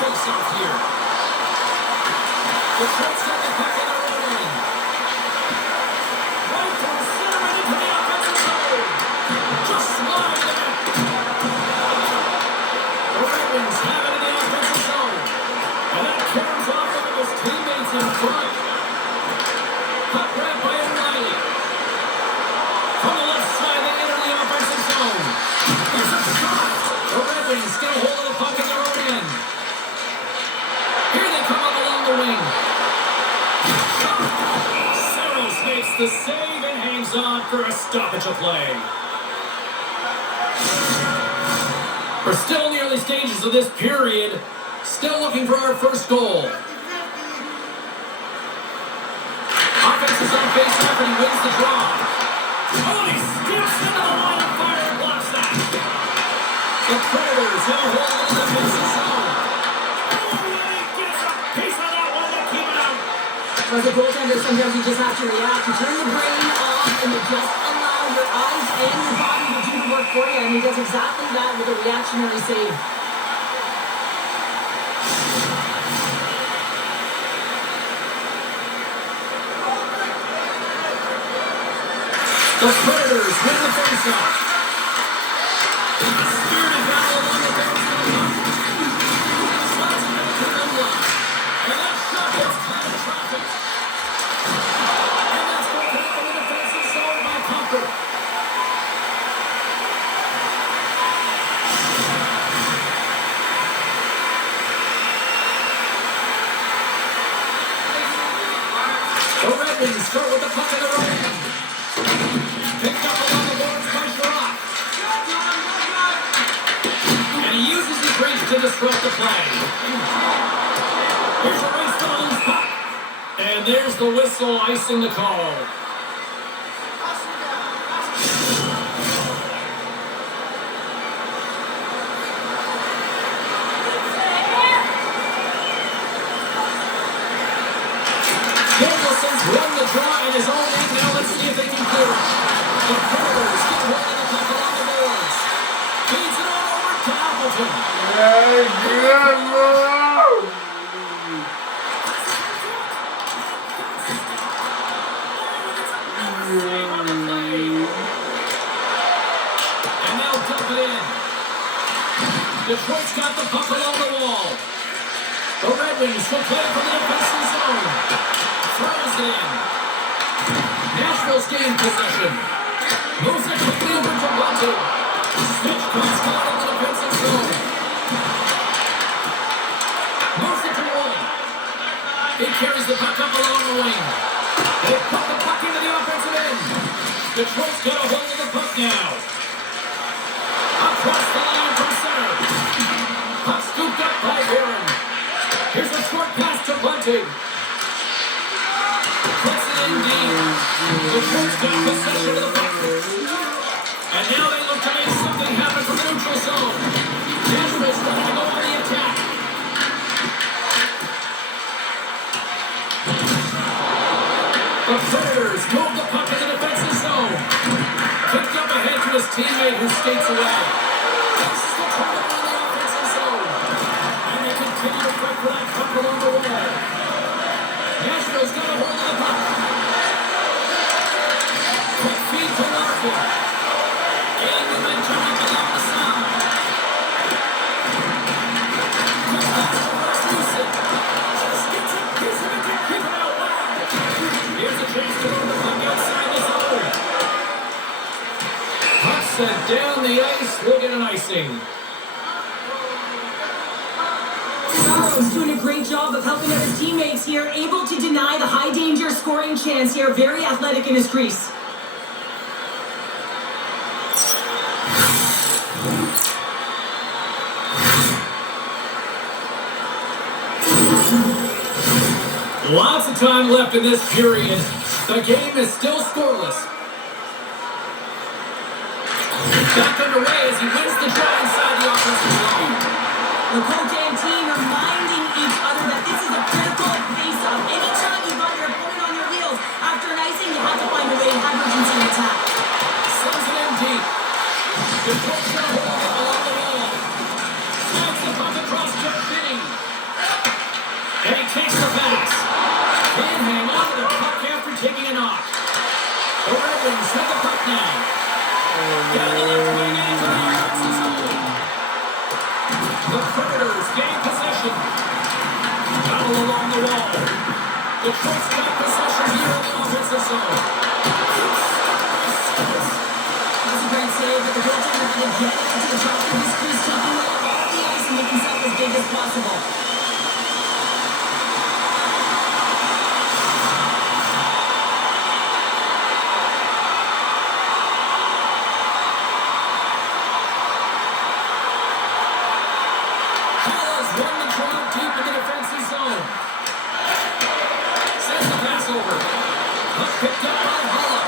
face-off here. The Colts got the puck in their own end. Right from center and into the offensive zone. Just slide it in. The Red Wings have it in the offensive zone. And that carries off one of his teammates in front. Puck grabbed by O'Reilly. From the left side, they enter the offensive zone. There's a shot. The Red Wings get a hold of the puck in their own end. Here they come up along the wing. Saros makes the save and hangs on for a stoppage of play. We're still in the early stages of this period. Still looking for our first goal. Offense is on face-off and he wins the draw. Oh, he skips into the line of fire and blocks that. The Predators have a hold of the defensive zone. Oh, and he gets a piece of that one to keep it out. As a goaltender, sometimes you just have to react. You turn the brain off and you just allow your eyes and your body to do the work for you. And he does exactly that with a reactionary save. The Predators win the faceoff. Spirited battle along the boards for the puck. Slides it into the rim line. And that shot gets caught in traffic. And that's broken up in the defensive zone by Comfort. The Red Wings start with the puck in their own end. Picked up along the boards by Sherratt. And he uses his reach to disrupt the play. Here's a race to the loose puck. And there's the whistle icing the call. Danielson's won the draw in his own end. Now let's see if they can clear it. The Predators get hold of the puck along the boards. Feeds it on over to Appleton. And they'll dump it in. Detroit's got the puck along the wall. The Red Wings will play from the defensive zone. Throws it in. Nashville's gained possession. Moves it quickly over to Bunting. Switch comes caught in the defensive zone. Moves it to Wally. He carries the puck up along the wing. They put the puck into the offensive end. Detroit's got a hold of the puck now. Across the line from center. Puck scooped up by Aaron. Here's a short pass to Bunting. Puts it in deep. Detroit's got possession of the puck. And now they look to make something happen from the neutral zone. Nashville's trying to go on the attack. The Predators move the puck in the defensive zone. Kicked up ahead to his teammate who skates away. Takes the target on the offensive zone. And they continue to fight for that puck along the wall. Nashville's got a hold of the puck. Quick feed to Larkin. Gain momentum up along the side. Quick pass to Rasmussen. Just gets a piece of it to keep it out wide. Here's a chance to move the puck outside the zone. Puck sent down the ice. We'll get an icing. Saros doing a great job of helping out his teammates here, able to deny the high-danger scoring chance here. Very athletic in his crease. Lots of time left in this period. The game is still scoreless. Back underway as he wins the draw inside the offensive zone. The Colton team reminding each other that this is a critical face-off. Anytime you got your opponent on your heels after an icing, you have to find a way to have urgency in attack. Sends it in deep. Detroit's got a hold of it along the wall. Slides the puck across to Finney. The Predators gain possession. Battle along the wall. Detroit's got possession here in the offensive zone. That's a great save, but the goaltender didn't get it into the top of his crease, taking it off the ice and making himself as big as possible. Haula's won the draw deep in the defensive zone. Sends the pass over. Puck picked up by Haula.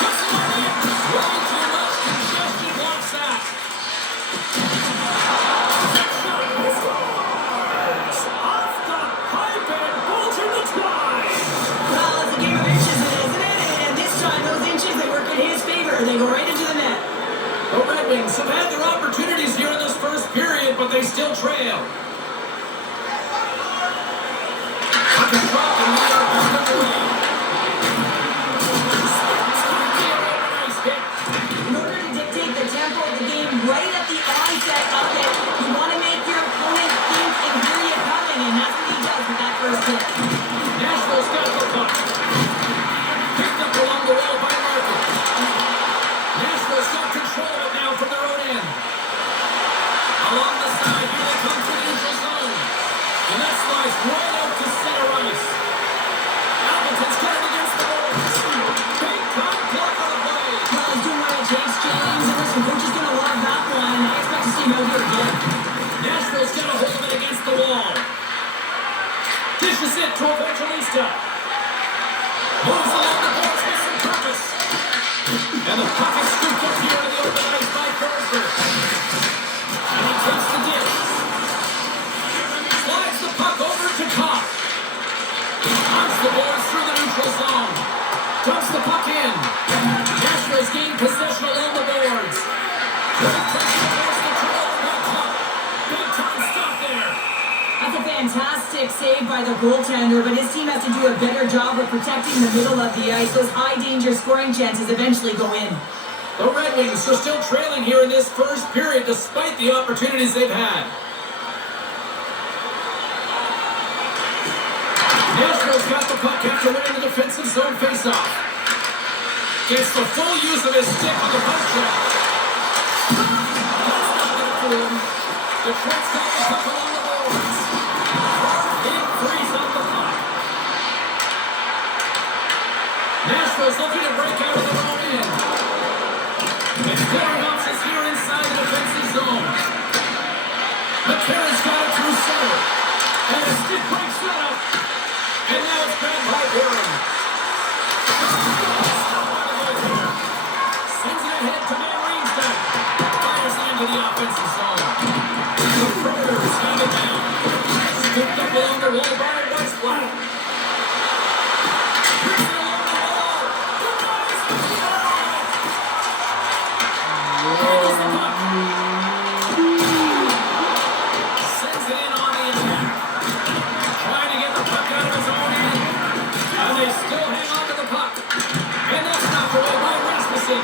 Puts it on in. Way too much congestion. Blocks that. Off the pipe and Bolton the twice. Well, it's a game of inches, isn't it? And this time, those inches, they work in his favor. They go right into the net. The Red Wings have had their opportunities here in this first period, but they still trail. Puck is dropped and they are back underway. Nice hit. In order to dictate the tempo of the game right at the onset of it, you want to make your opponent think and hear you coming, and that's what he does with that first hit. Nashville's got the puck. Picked up along the wall by Larkin. Nashville's got control of it now from their own end. Along the side, here they come to the neutral zone. And that slides right out to center ice. Hamilton's got it against the boards. Big time block on the play. Well, he's doing right at James. And listen, coach is going to love that one. I expect to see him out here again. Nashville's got a hold of it against the wall. Dishes it to Evangelista. Moves along the boards with some purpose. And the puck is scooped up here in the open ice by Forsberg. And he takes the dish. Slides the puck over to Kopp. Hunts the boards through the neutral zone. Dumps the puck in. Nashville's gained possession along the boards. Great pressure force control by Kopp. Big time stop there. That's a fantastic save by the goaltender, but his team has to do a better job of protecting the middle of the ice. Those high-danger scoring chances eventually go in. The Red Wings are still trailing here in this first period despite the opportunities they've had. Nashville's got the puck after winning the defensive zone faceoff. Gets the full use of his stick on the puck check. That's not going to fool him. Detroit's got the puck along the boards. It frees up the puck. Nashville's looking to break out of their own end. And clearing options here inside the defensive zone. McCarron's got it through center. And a stick break setup. And now it's grabbed by Aaron. Sends it ahead to Van Riemsdyk. Fires it into the offensive zone. The Predators have it down. Scooped up along the wall by Westblatt. Brings it along the wall. The Rise with the eye. Handles the puck. Sends it in on the attack. Trying to get the puck out of his own end. And they still hang on to the puck. And that's knocked away by Rasmussen.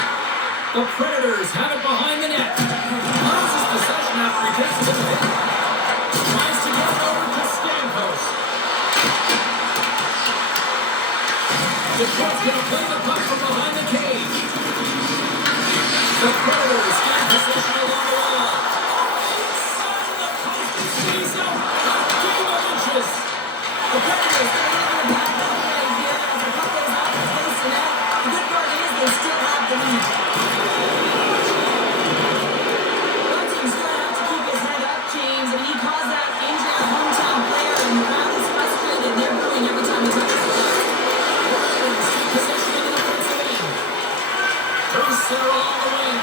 The Predators have it behind the net. Loses possession after he takes a little hit. Tries to get it over to Stamkos. Detroit's going to play the puck from behind the cage. The Predators get possession along the wall. Side of the post and sees him. A game of inches. The Predators are going to back up right here as the puck goes off the face to net. The good part is they still have the lead. Bunting's going to have to keep his head up, James. I mean, he caused that injury on hometown player, and the crowd is frustrated. They're booing every time he touches the puck. Possession in the defensive end. Throws center along the wing.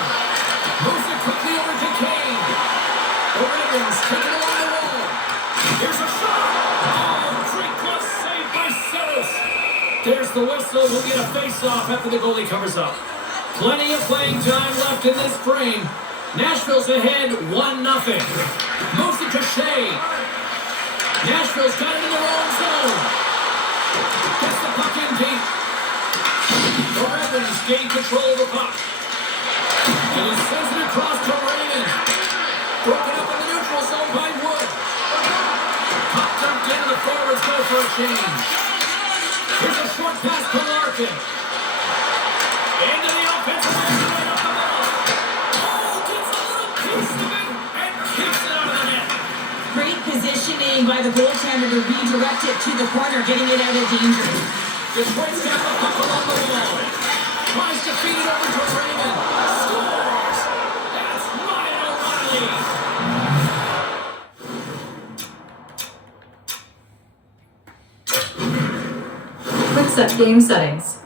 Moves it quickly over to Kane. The Red Wings take it along the wall. Here's a shot. Oh, great glove save by Saros. There's the whistle. We'll get a face-off after the goalie covers up. Plenty of playing time left in this frame. Nashville's ahead 1-0. Moves it to Shea. Nashville's got it in their own zone. Gets the puck in deep. The Red Wings gain control of the puck. And he sends it across to Raymond. Broken up in the neutral zone forwards go for a change. Here's a short pass to Larkin. Into the offensive end, right up the middle. Oh, gets a little piece of it and kicks it out of the net. Great positioning by the goaltender to redirect it to the corner, getting it out of danger. Detroit's got the puck along the wall. Tries to feed it over to Raymond. Scores! That's Ryan O'Reilly. Quick set game settings.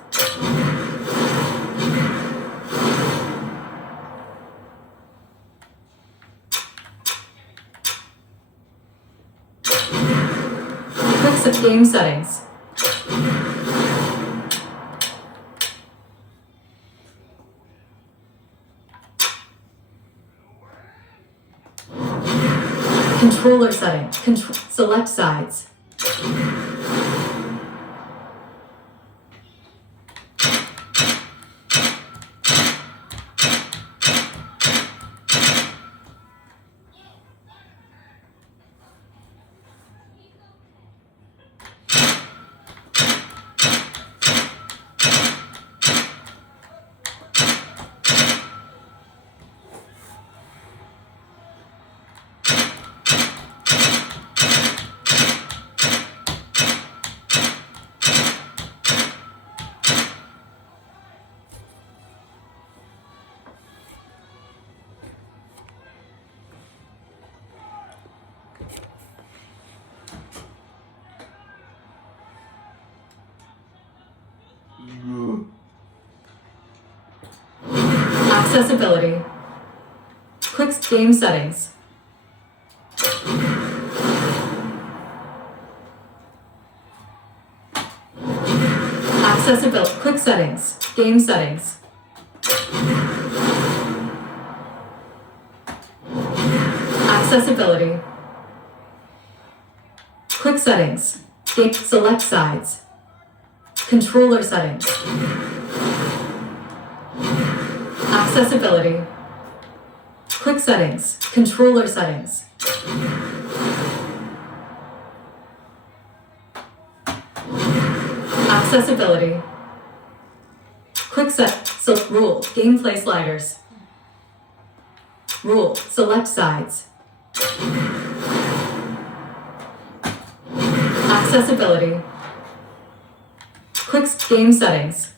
Quick set game settings. Controller setting. Select sides. Accessibility. Quick game settings. Accessibility. Quick settings. Game settings. Accessibility. Quick settings. Game select sides. Controller settings. Accessibility. Quick settings. Controller settings. Accessibility. Quick set. Rule. Gameplay sliders. Rule. Select sides. Accessibility. Quick game settings.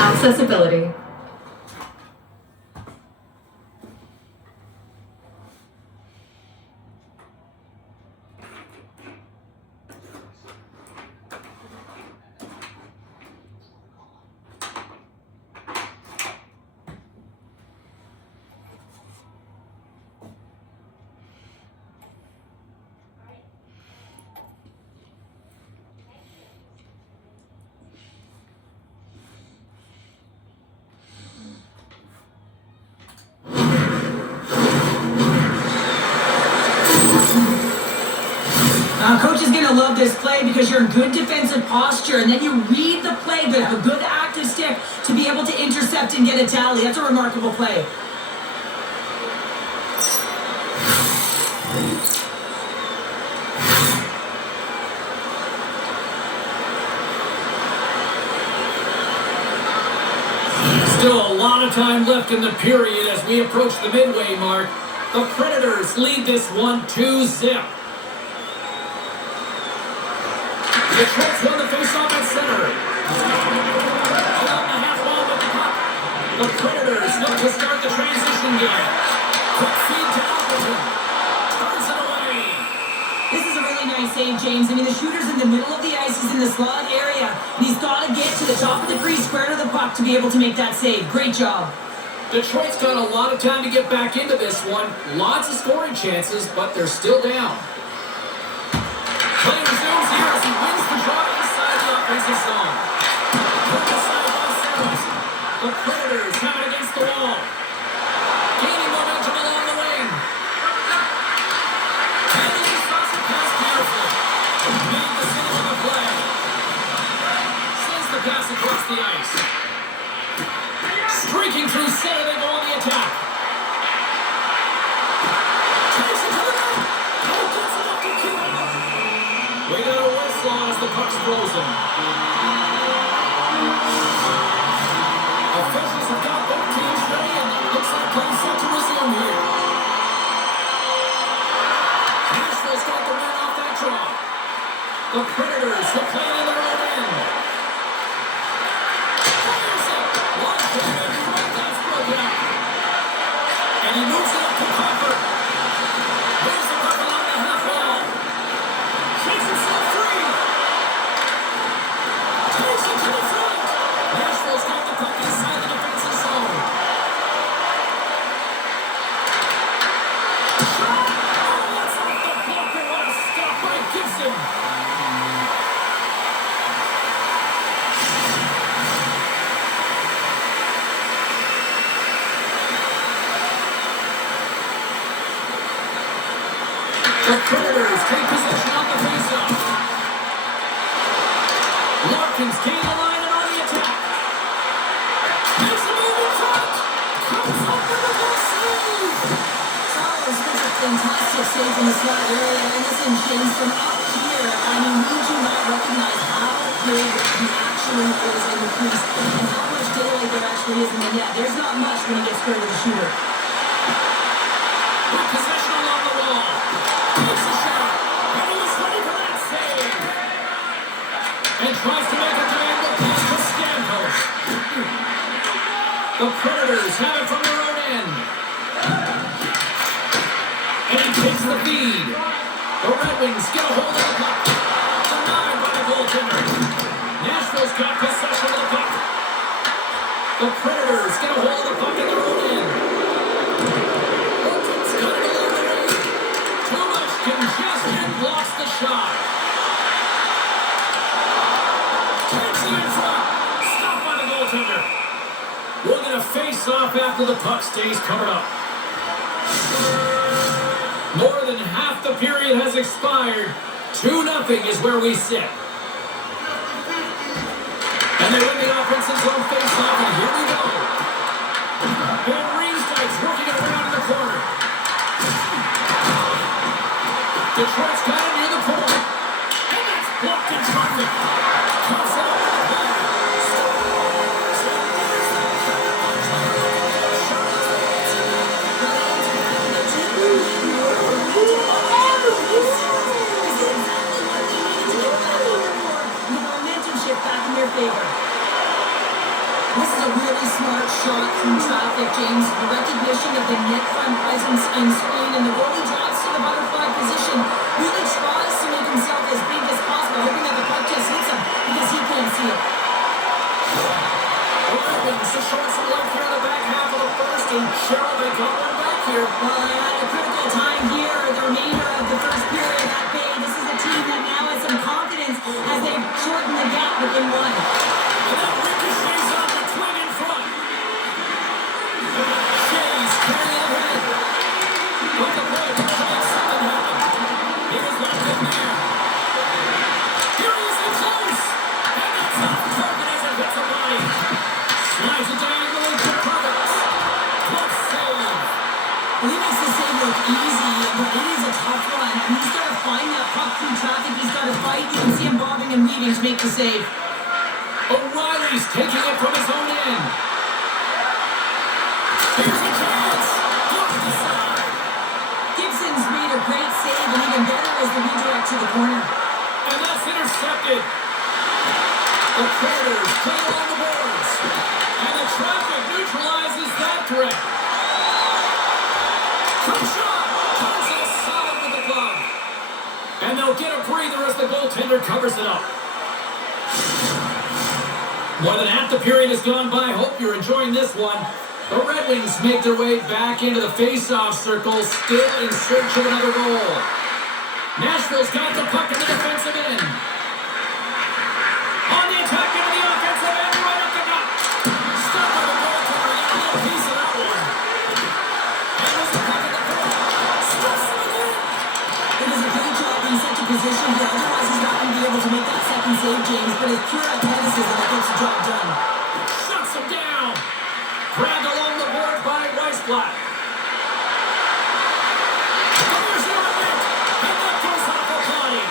Accessibility. Coach is going to love this play because you're in good defensive posture, and then you read the play, but have a good active stick to be able to intercept and get a tally. That's a remarkable play. Still a lot of time left in the period as we approach the midway mark. The Predators lead this one 2-0. Detroit's won the face-off at center. Along the half wall with the puck. The Predators look to start the transition game. Quick feed to Appleton. Turns it away. This is a really nice save, James. I mean, the shooter's in the middle of the ice. He's in the slot area. And he's got to get to the top of the crease, square to the puck to be able to make that save. Great job. Detroit's got a lot of time to get back into this one. Lots of scoring chances, but they're still down. Play resumes here as he wins the draw inside the offensive zone. Put aside by Stamkos. The Predators have it against the wall. Gaining momentum along the wing. And he stops the pass beautifully. Made the single on the play. Sends the pass across the ice. Streaking through center, they go on the attack. The Predators take possession on the faceoff. Larkins gain the line and on the attack. Makes a move in front. Comes up with a goal save. Charles makes a fantastic save in the slot area. And listen, James, from up here, I mean, we do not recognize how big the action is in the crease and how much daylight there actually is in the net. There's not much when he gets square with the shooter. With possession along the wall. Takes a shot. And he was ready for that save. And tries to make a diagonal pass to Stamkos. The Predators have it from their own end. And he takes the feed. The Red Wings get a hold of the puck. Denied by the goaltender. Nashville's got possession of the puck. The Predators get a hold of the puck in their own end. Bunting's got it along the way. Too much congestion blocks the shot. Takes it in front. Stopped by the goaltender. We're going to face off after the puck stays covered up. More than half the period has expired. 2-0 is where we sit. And they win the offensive zone face-off, and here we go. And Riemsdyk's working it around in the corner. Detroit's got it near the point. And that's blocked in traffic. Comes out. Back in your favor. This is a really smart shot from traffic, James. The recognition of the net front presence in screen, and the goalie drops to the butterfly position. Really tries to make himself as big as possible, hoping that the puck just hits him because he can't see it. The Red Wings just showing some life here in the back half of the first, and Cheryl, they got one back here. Well, at a critical time here, the remainder of the first period at bay. This is a team that now has some confidence as they've shortened the gap within one. And that ricochets off the twin in front. Shays carrying ahead. But the Red Wings make something happen. He was locked in there. Here he is in close. And that's off the target as it hits a line. Slides it diagonally to Roberts. Good save. Well, he makes the save look easy, but it is a tough one. And he's got to find that puck through traffic. He's got to fight. You can see him bobbing and weaving to make the save. O'Reilly's taking it from his own end. Here's a chance. Blocked aside. Gibson's made a great save, and even better is the redirect to the corner. And that's intercepted. The Predators play along the boards. And the traffic neutralizes that threat. Quick shot. Turns it solid with the glove. And they'll get a breather as the goaltender covers it up. More than half the period has gone by. Hope you're enjoying this one. The Red Wings make their way back into the face-off circle, still in search of another goal. Nashville's got the puck in the defensive end. On the attack into the offensive end, right up the gut. Stopped by the goaltender. Got a little piece of that one. And there's a puck in the corner. Stuffs it in. It is a great job in such a position here. Otherwise, he's not going to be able to make that second save, James. But it's pure athleticism that gets the job done. Shuts him down. Grabbed along the board by Weissblatt. There's the net. And that goes off the body.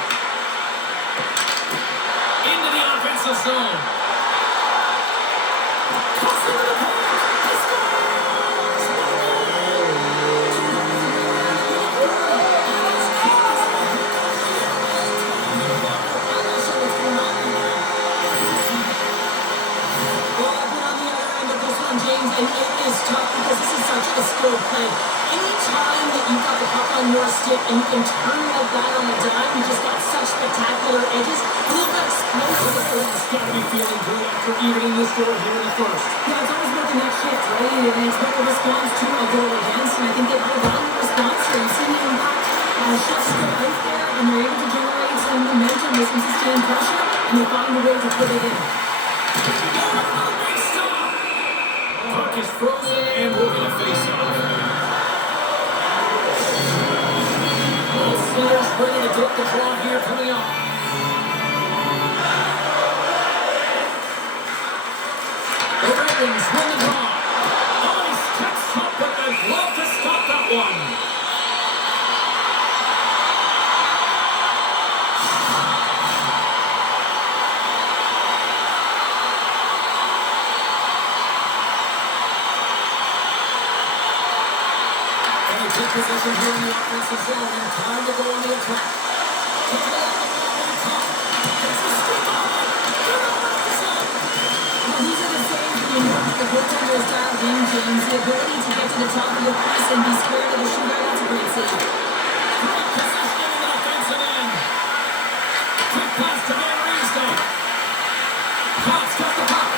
Into the offensive zone. Cuts into the point. He scores. Well, I've been on the other end of this one, James, and it is tough because this is such a skilled play. Any time that you've got the puck on your stick and you can turn like that on a dime, you just got such spectacular edges. A little bit explosive. It's got to be feeling good after evening the score here in the first. Yeah, it's always about the next shift, right? And it's about the response to a goal against, and I think they've held on to the response here and seen the impact. Shots go out there, and they're able to generate some momentum with some sustained pressure, and they find a way to put it in. Puck is frozen and we're going to face off. Well, ready to take the draw here coming up. The Red Wings win the draw. Oh, he steps up, but they'd love to stop that one. Good position here in the offensive zone, and time to go on the attack. Take it off the ball when it comes. It's a stick on it. Get over the zone. Well, these are the things that you know that the goaltender is dialed in, James. The ability to get to the top of the crease and be square to the shootout. That's a great save. Great position in the offensive end. Quick pass to Van Riemsdyk. Cops got the puck.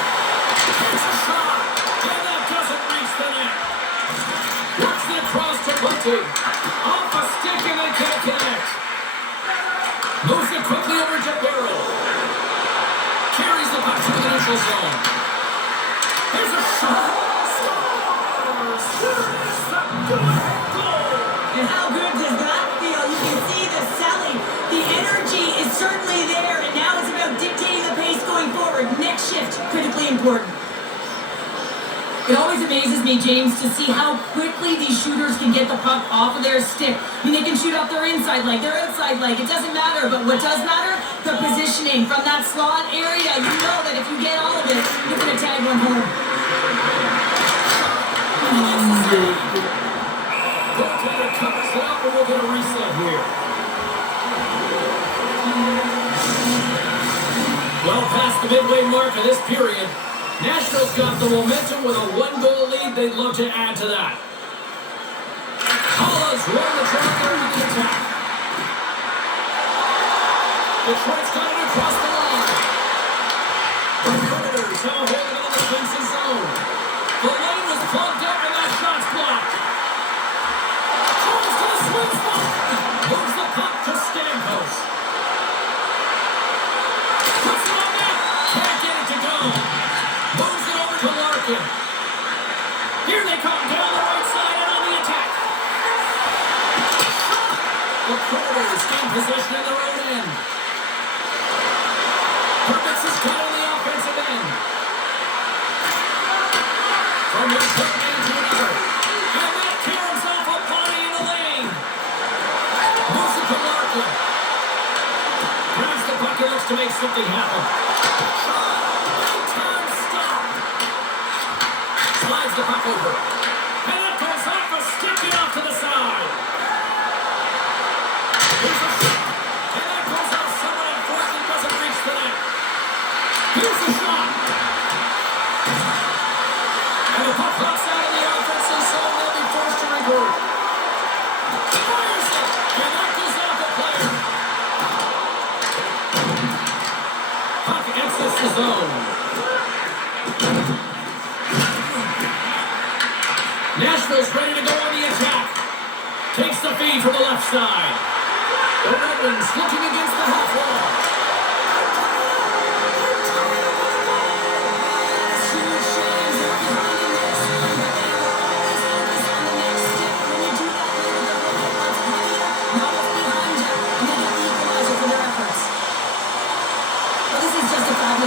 Takes a shot, and that doesn't reach the net. Works it across to Bunting. Off a stick and they can't connect. Moves it quickly over to Barrel. Carries the puck to the neutral zone. Here's a shot. Scores! There it is, the go-ahead goal. And how good does that feel? You can see the selling. The energy is certainly there, and now it's about dictating the pace going forward. Next shift, critically important. It always amazes me, James, to see how quickly these shooters can get the puck off of their stick. I mean, they can shoot off their inside leg, their outside leg. It doesn't matter. But what does matter? The positioning from that slot area. You know that if you get all of it, you're going to tag one home. Goaltender covers it up, and we'll get a reset here. Well past the midway mark of this period. Nashville's got the momentum with a one-goal lead. They'd love to add to that. Haula's run the track here with the attack. Detroit's got it across the line. The Predators have a hold of it in the defensive zone. The lane was plugged up and that shot's blocked. Tries to the sweet spot. Moves the puck to Stamkos. Puts it on net. Can't get it to go. Moves it over to Larkin. Here they come down the right side and on the attack. The Predators gain possession in their own end. Herpitz is cut on the offensive end. From one point man to another. And that carries off a body in the lane. Moves it to Larkin. Grabs the puck and looks to make something happen. Slides the puck over. And that goes off a stick and off to the side. Here's a shot. And that goes off someone at fourth and doesn't reach the net. Here's the shot. And the puck pops out of the offensive zone. They'll be forced to regroup. Fires it. And that goes off a player. Puck exits the zone. Nashville's ready to go on the attack. Takes the feed from the left side. The Red Wings looking against the half wall.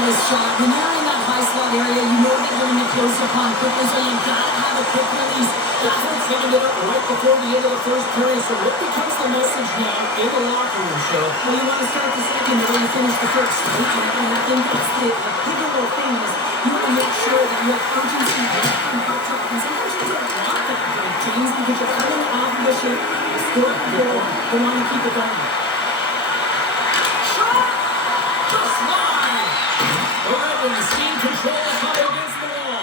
Shot. When you're in that high slot area, you know that you're going to be close upon quickly, so you've got to have a quick release. That's what's ended up right before the end of the first period. So what becomes the message now in the locker room, show? Well, you want to start the second the way you finish the first. And I think that's the pivotal thing is you want to make sure that you have urgency right from the top. And sometimes you don't want that, James, because you're coming off of the ship, score a goal, they want to keep it going. The Red Wings gain control of puck against the wall.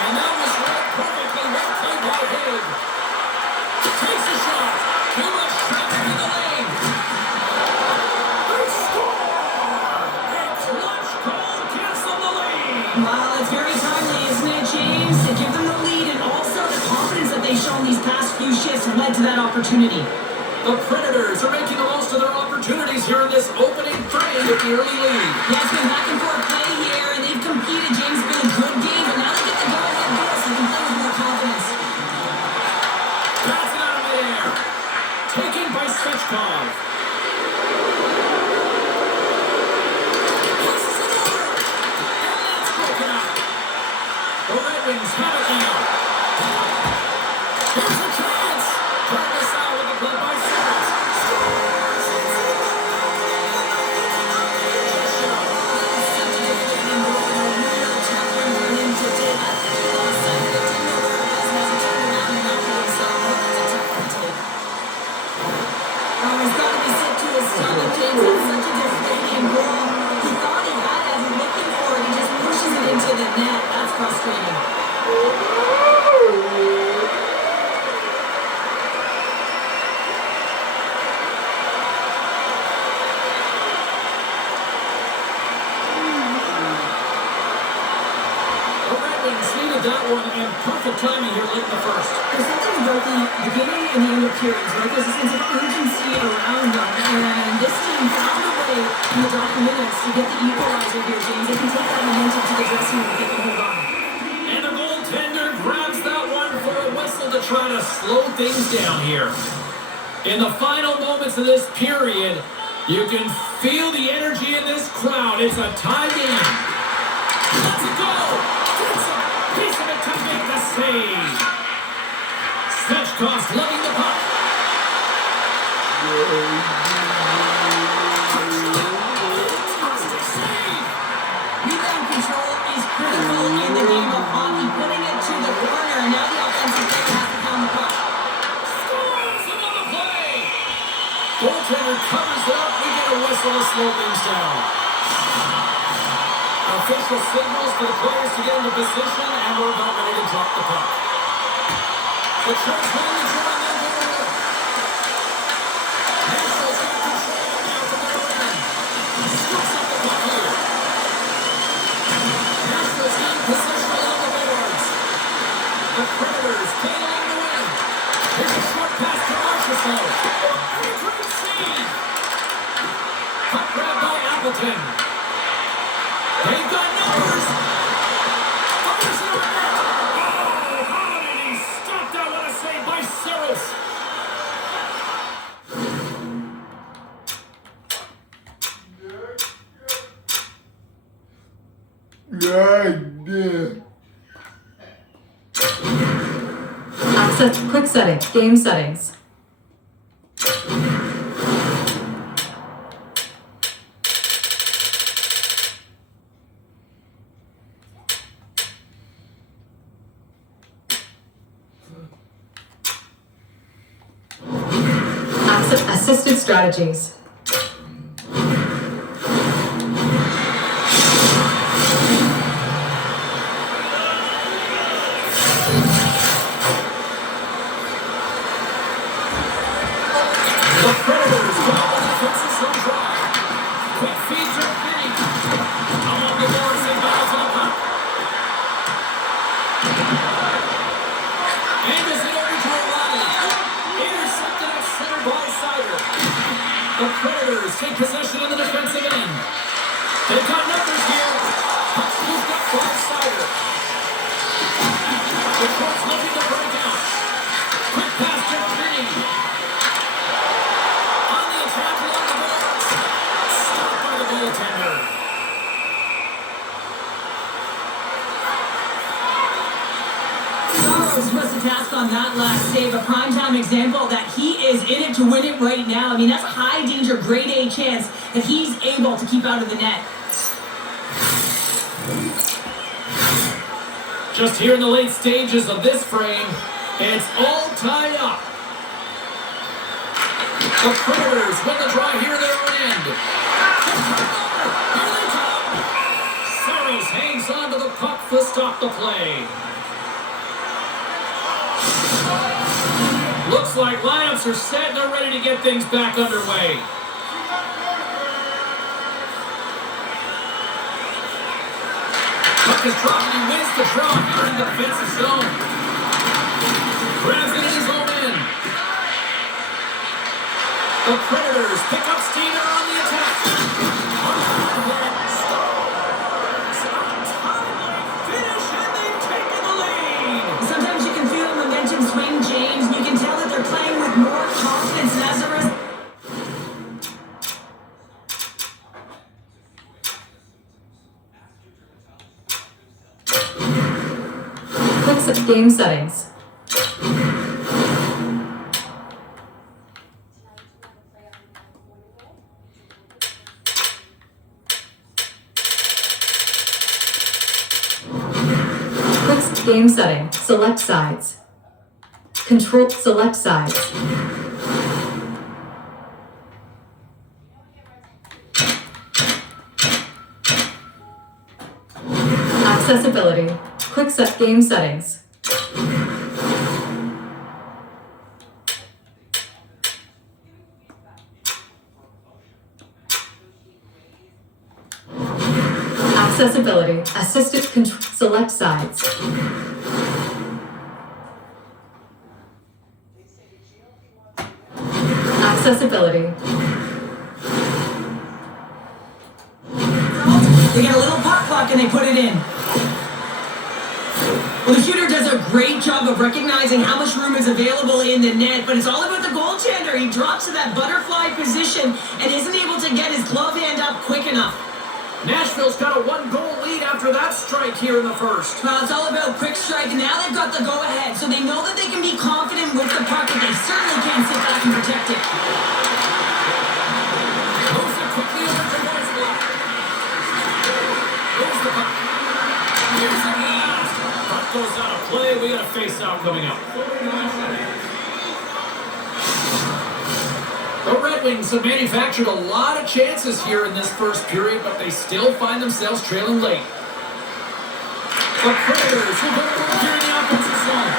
And that was read perfectly. Well played by Haig. Takes a shot. Too much traffic in the lane. They score! A clutch goal gives them the lead. Well, it's very timely, isn't it, James? To give them the lead and also the confidence that they've shown these past few shifts led to that opportunity. The Predators are making the most of their opportunities here in this opening frame with the early lead. Yeah, it's been back and forth play here, and they've competed. James has been a good game, but now they get the go-ahead goal, so they can play with more confidence. That's it out of midair. Taken by have it now. Here's a chance. Turned aside with the glove by Simmons. Scores! He's got to be sick to his stomach, James. It's such a deflating goal. He thought he had it, he's looking for it. He just pushes it into the net. That's frustrating. The Red Wings needed that one, and perfect timing here late in the first. There's something about the beginning and the end of periods, right? There's a sense of urgency around them, and this team found a way in the dark minutes to get the equalizer here, James. They can take that momentum to the dressing room if they can hold on. And the goaltender grabs that one for a whistle to try to slow things down here. In the final moments of this period, you can feel the energy in this crowd. It's a tie game. Let's go! Gets a piece of it to make the save. Stamkos lugging the puck. Fantastic save. Rebound control is critical in the game of hockey, putting it to the corner, and now the offensive player has to pound the puck. Scores another play. Goaltender covers it up. We get a whistle to slow things down. Official signals for the players to get into position, and we're about ready to drop the puck. The Sharks finally trying their goal. Nashville's got control now from their end. Scoops up the puck here. Nashville's in position along the boards. The Predators battling to win. Here's a short pass to Marchessault. And a great save. Puck grabbed by Appleton. They've got numbers. Fires it over. Oh, how did he stop that? What a save by Saros. Access quick setting, game settings. Assisted strategies. The Predators go on the defensive zone drive. Quick feed to Finney. Along the boards, they battle to the puck. Angles it over to O'Reilly. Intercepted at center by Sider. The Predators take possession in the defensive end. They've got numbers here. Puck's moved up by Sider. The Sharks looking to break out. Quick pass to Finney. On the attack along the boards. Stopped by the goaltender. Saros was the task on that last save, a primetime example that he is in it to win it right now. I mean, that's a high danger, grade A chance that he's able to keep out of the net. Just here in the late stages of this frame, it's all tied up. The Predators win the draw here in their own end. Here they come. Saros hangs on to the puck to stop the play. Looks like lineups are set and they're ready to get things back underway. Puck is dropped and he wins the draw here in the defensive zone. Grabs it in his own end. The Predators pick up steam and are on the attack. Scores! A timely finish and they've taken the lead. Sometimes you can feel momentum swing, James, and you can tell that they're playing with more confidence, and as a result, Game settings. Click game setting. Select sides. Control. Select sides. Accessibility. Quick set game settings. Accessibility. Assisted control. Select sides. Accessibility. They get a little puck clock and they put it in. Well, the shooter does a great job of recognizing how much room is available in the net, but it's all about the goaltender. He drops to that butterfly position and isn't able to get his glove hand up quick enough. Nashville's got a 1-goal lead after that strike here in the first. Well, it's all about quick strike, and now they've got the go-ahead, so they know that they can be confident with the puck, and they certainly can't sit back and protect it. Moves it quickly over to Nashville. Here's the puck. Here's the pass. Puck goes out of play. We got a face-off coming up. The Red Wings have manufactured a lot of chances here in this first period, but they still find themselves trailing late. The Predators will go to work here in the offensive zone.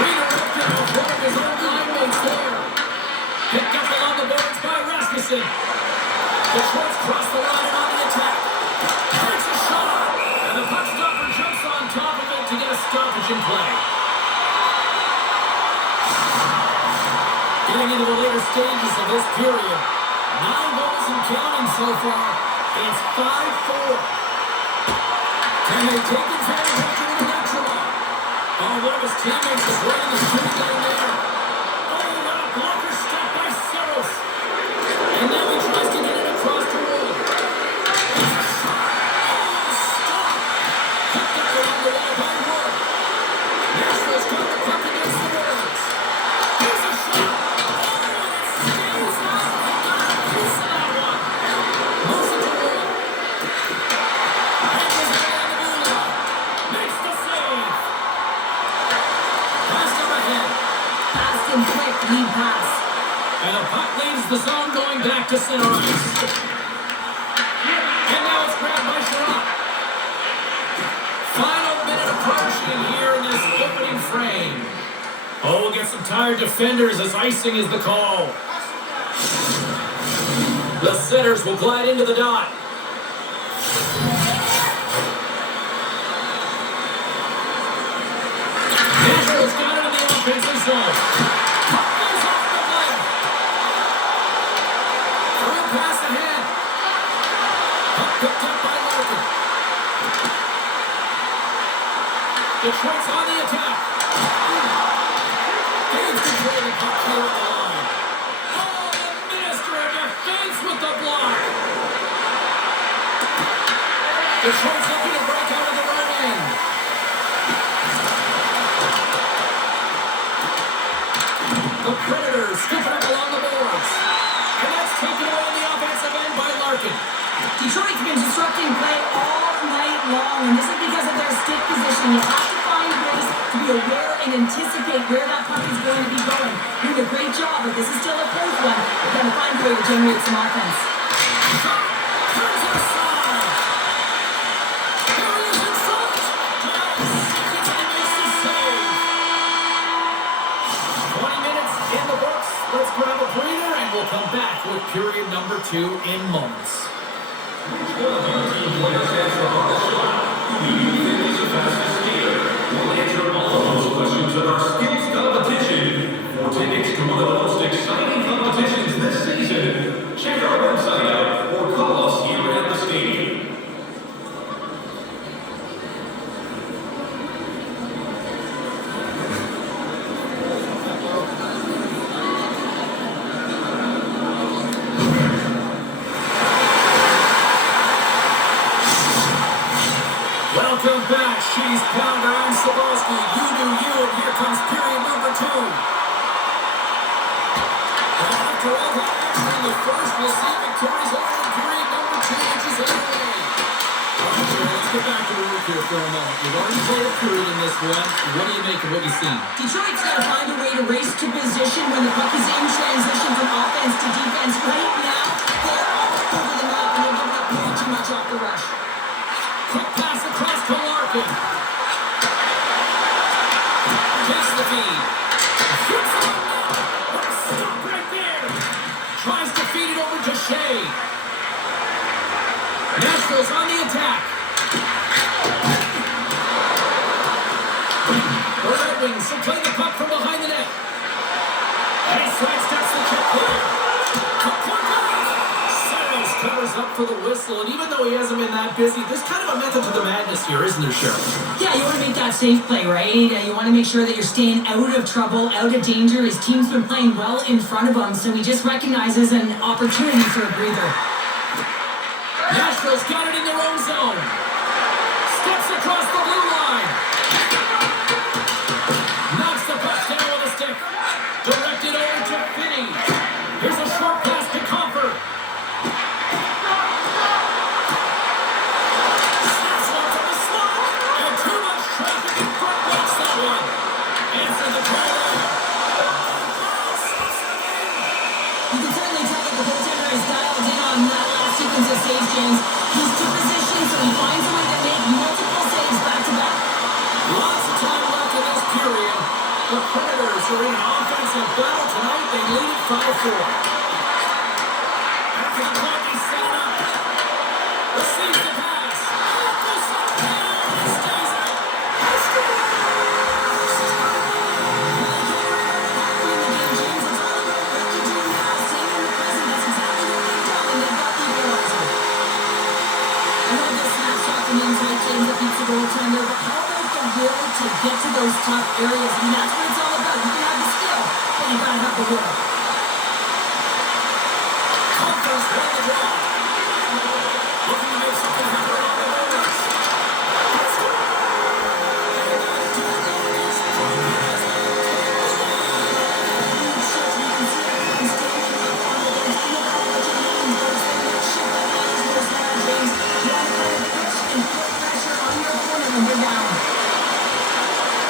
Redirected off one of his own line mates there. Picked up along the boards by Rasmussen. The Schwartz cross the line and on the attack. Takes a shot, and the puck stopper jumps on top of it to get a stoppage in play. Getting into the later stages of this period, 9 goals and counting so far. It's 5-4. Can they take advantage of it in the neutral? Oh, one of his teammates is right in the street down there. Oh, what a blocker step by Saros. And now he tries to get it across the road. It's a shot. Oh, stop. Picked up around the wall by Wood. Nashville's got the puck against the boards. Here's a shot. Lead pass. And the puck leaves the zone going back to center ice. And now it's grabbed by Sherrod. Final minute approaching here in this opening frame. Oh, we'll get some tired defenders as icing is the call. The setters will glide into the dot. Nashville's got it in the offensive zone. Pass ahead. Puck picked up by Larkin. Detroit's on the attack. Gains control of the puck here at the line. Oh, the Minister of Defense with the block. Detroit's looking to break out of the right end. The Predators scooping up along the boards. And that's taken away in the offensive end by Larkin. Detroit's been disrupting play all night long, and this is because of their stick position. You have to find ways to be aware and anticipate where that puck is going to be going. Doing a great job, but this is still a close one. They're going to find a way to generate some offense. Shot! Turns it aside! Here he is in front! Seconds and he makes the save! 20 minutes in the books. Let's grab a breather and we'll come back with period number 2 in moments. Which one of your team players has the hardest shot? Who do you think is the fastest skater? We'll answer all of those questions at our skills competition. For tickets to one of the most exciting competitions this season, check our website out or call us here at the stadium. one. What do you make of what you've seen? Detroit's got to find a way to race to position when the puck is in transition from offense to defense. Right now, they're all over the map and they're giving up way too much off the rush. Quick pass across to Larkin. Takes the feed. Shoots it up. Stop right there. Tries to feed it over to Shea. Nashville's on the attack. The Red Wings will play the puck from behind the net. And he sidesteps the check clear. Saros covers up for the whistle, and even though he hasn't been that busy, there's kind of a method to the madness here, isn't there, Cheryl? Yeah, you want to make that safe play, right? You want to make sure that you're staying out of trouble, out of danger. His team's been playing well in front of him, so he just recognizes an opportunity for a breather. Nashville's got it in their own zone. Steps across the blue line. Knocks the puck down with a stick. Directed over to Finney. Here's a short pass to Comfort. Snaps one from the slot. And too much traffic in front blocks that one. Answer the call. You can certainly tell that the goaltender is dialed in on that last sequence of saves, James. He's to position, so he finds a way to make multiple saves back to back. Lots of time left in this period. The Predators are in an offensive battle tonight. They lead it 5-4. After the puck, he's set it up. Receives the pass. He stays out. Goaltender, but how about the will to get to those tough areas? I mean, that's what it's all about. You can have the skill, but you gotta have the will. Comfort's won the draw. Looking to make something happen around the horns.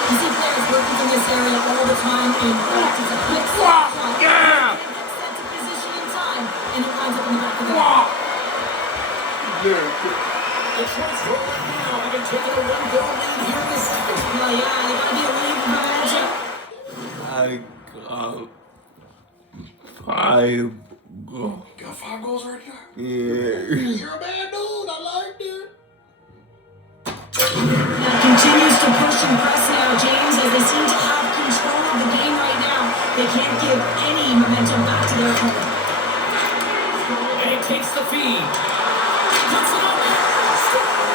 You see players working from this area all the time in practice. It's a quick shot. Yeah! It gets set to position in time, and it winds up in the back of the net. Detroit's rolling now, having taken a 1-goal lead here in the second. Well, yeah, you gotta be a lead manager. I got 5 goals. Got 5 goals right there? Yeah. You're a bad dude. I like it. Continues to push and press now, James, as they seem to have control of the game right now. They can't give any momentum back to their opponent. And he takes the feed. Puts it on there. Scores!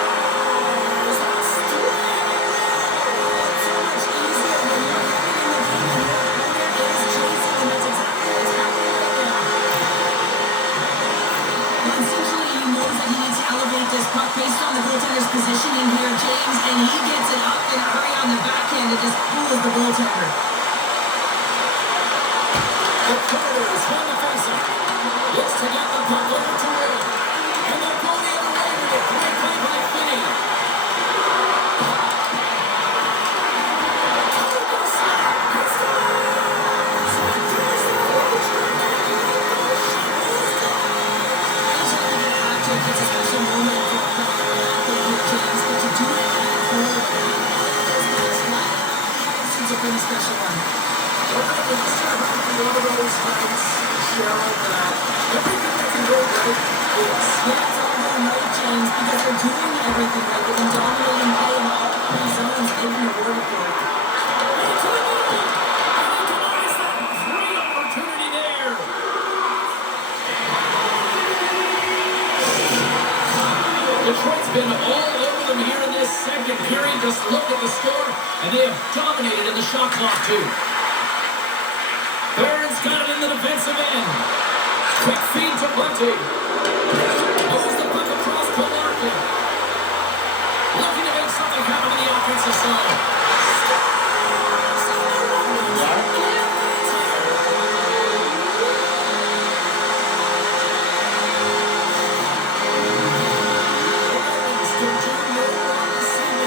So much easier when you're having the game and your opponent is chasing, and that's exactly what's happening right now. Instinctually, he knows that he needs to elevate this puck based on the goaltender's positioning here, James, and he gets it up in a hurry on the backhand. It just pulls the goaltender. The Predators won the faceoff. Looks to get the puck over to Ray. And they'll go the other way with it. Great play by Finney. It's a special moment for a player like James, but to do it at home, it's a pretty special one. It's kind of one of those nights, Cheryl, that everything that can go right is. Yeah, it's all going right, James, because they're doing everything right. They've been dominating play in all three zones. They've been rewarded for it. Great opportunity there. Detroit's been all over them here in this second period. Just look at the score, and they have dominated in the shot clock, too. Barron's got it in the defensive end. Quick feed to Bunting. Moves the puck across to Larkin. Looking to make something happen on the offensive side.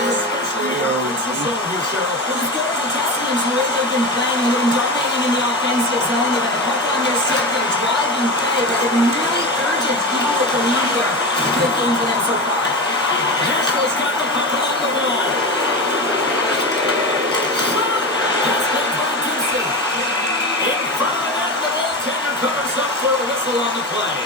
Especially in the offensive zone here, Cheryl. been playing and been dominating in the offensive zone. They've got the puck on their stick, they're driving play, but they've been really urgent even with the lead here. Good game for them so far. Nashville's got the puck along the wall. That's one from Gibson. In front of the net, the goaltender covers up for a whistle on the play.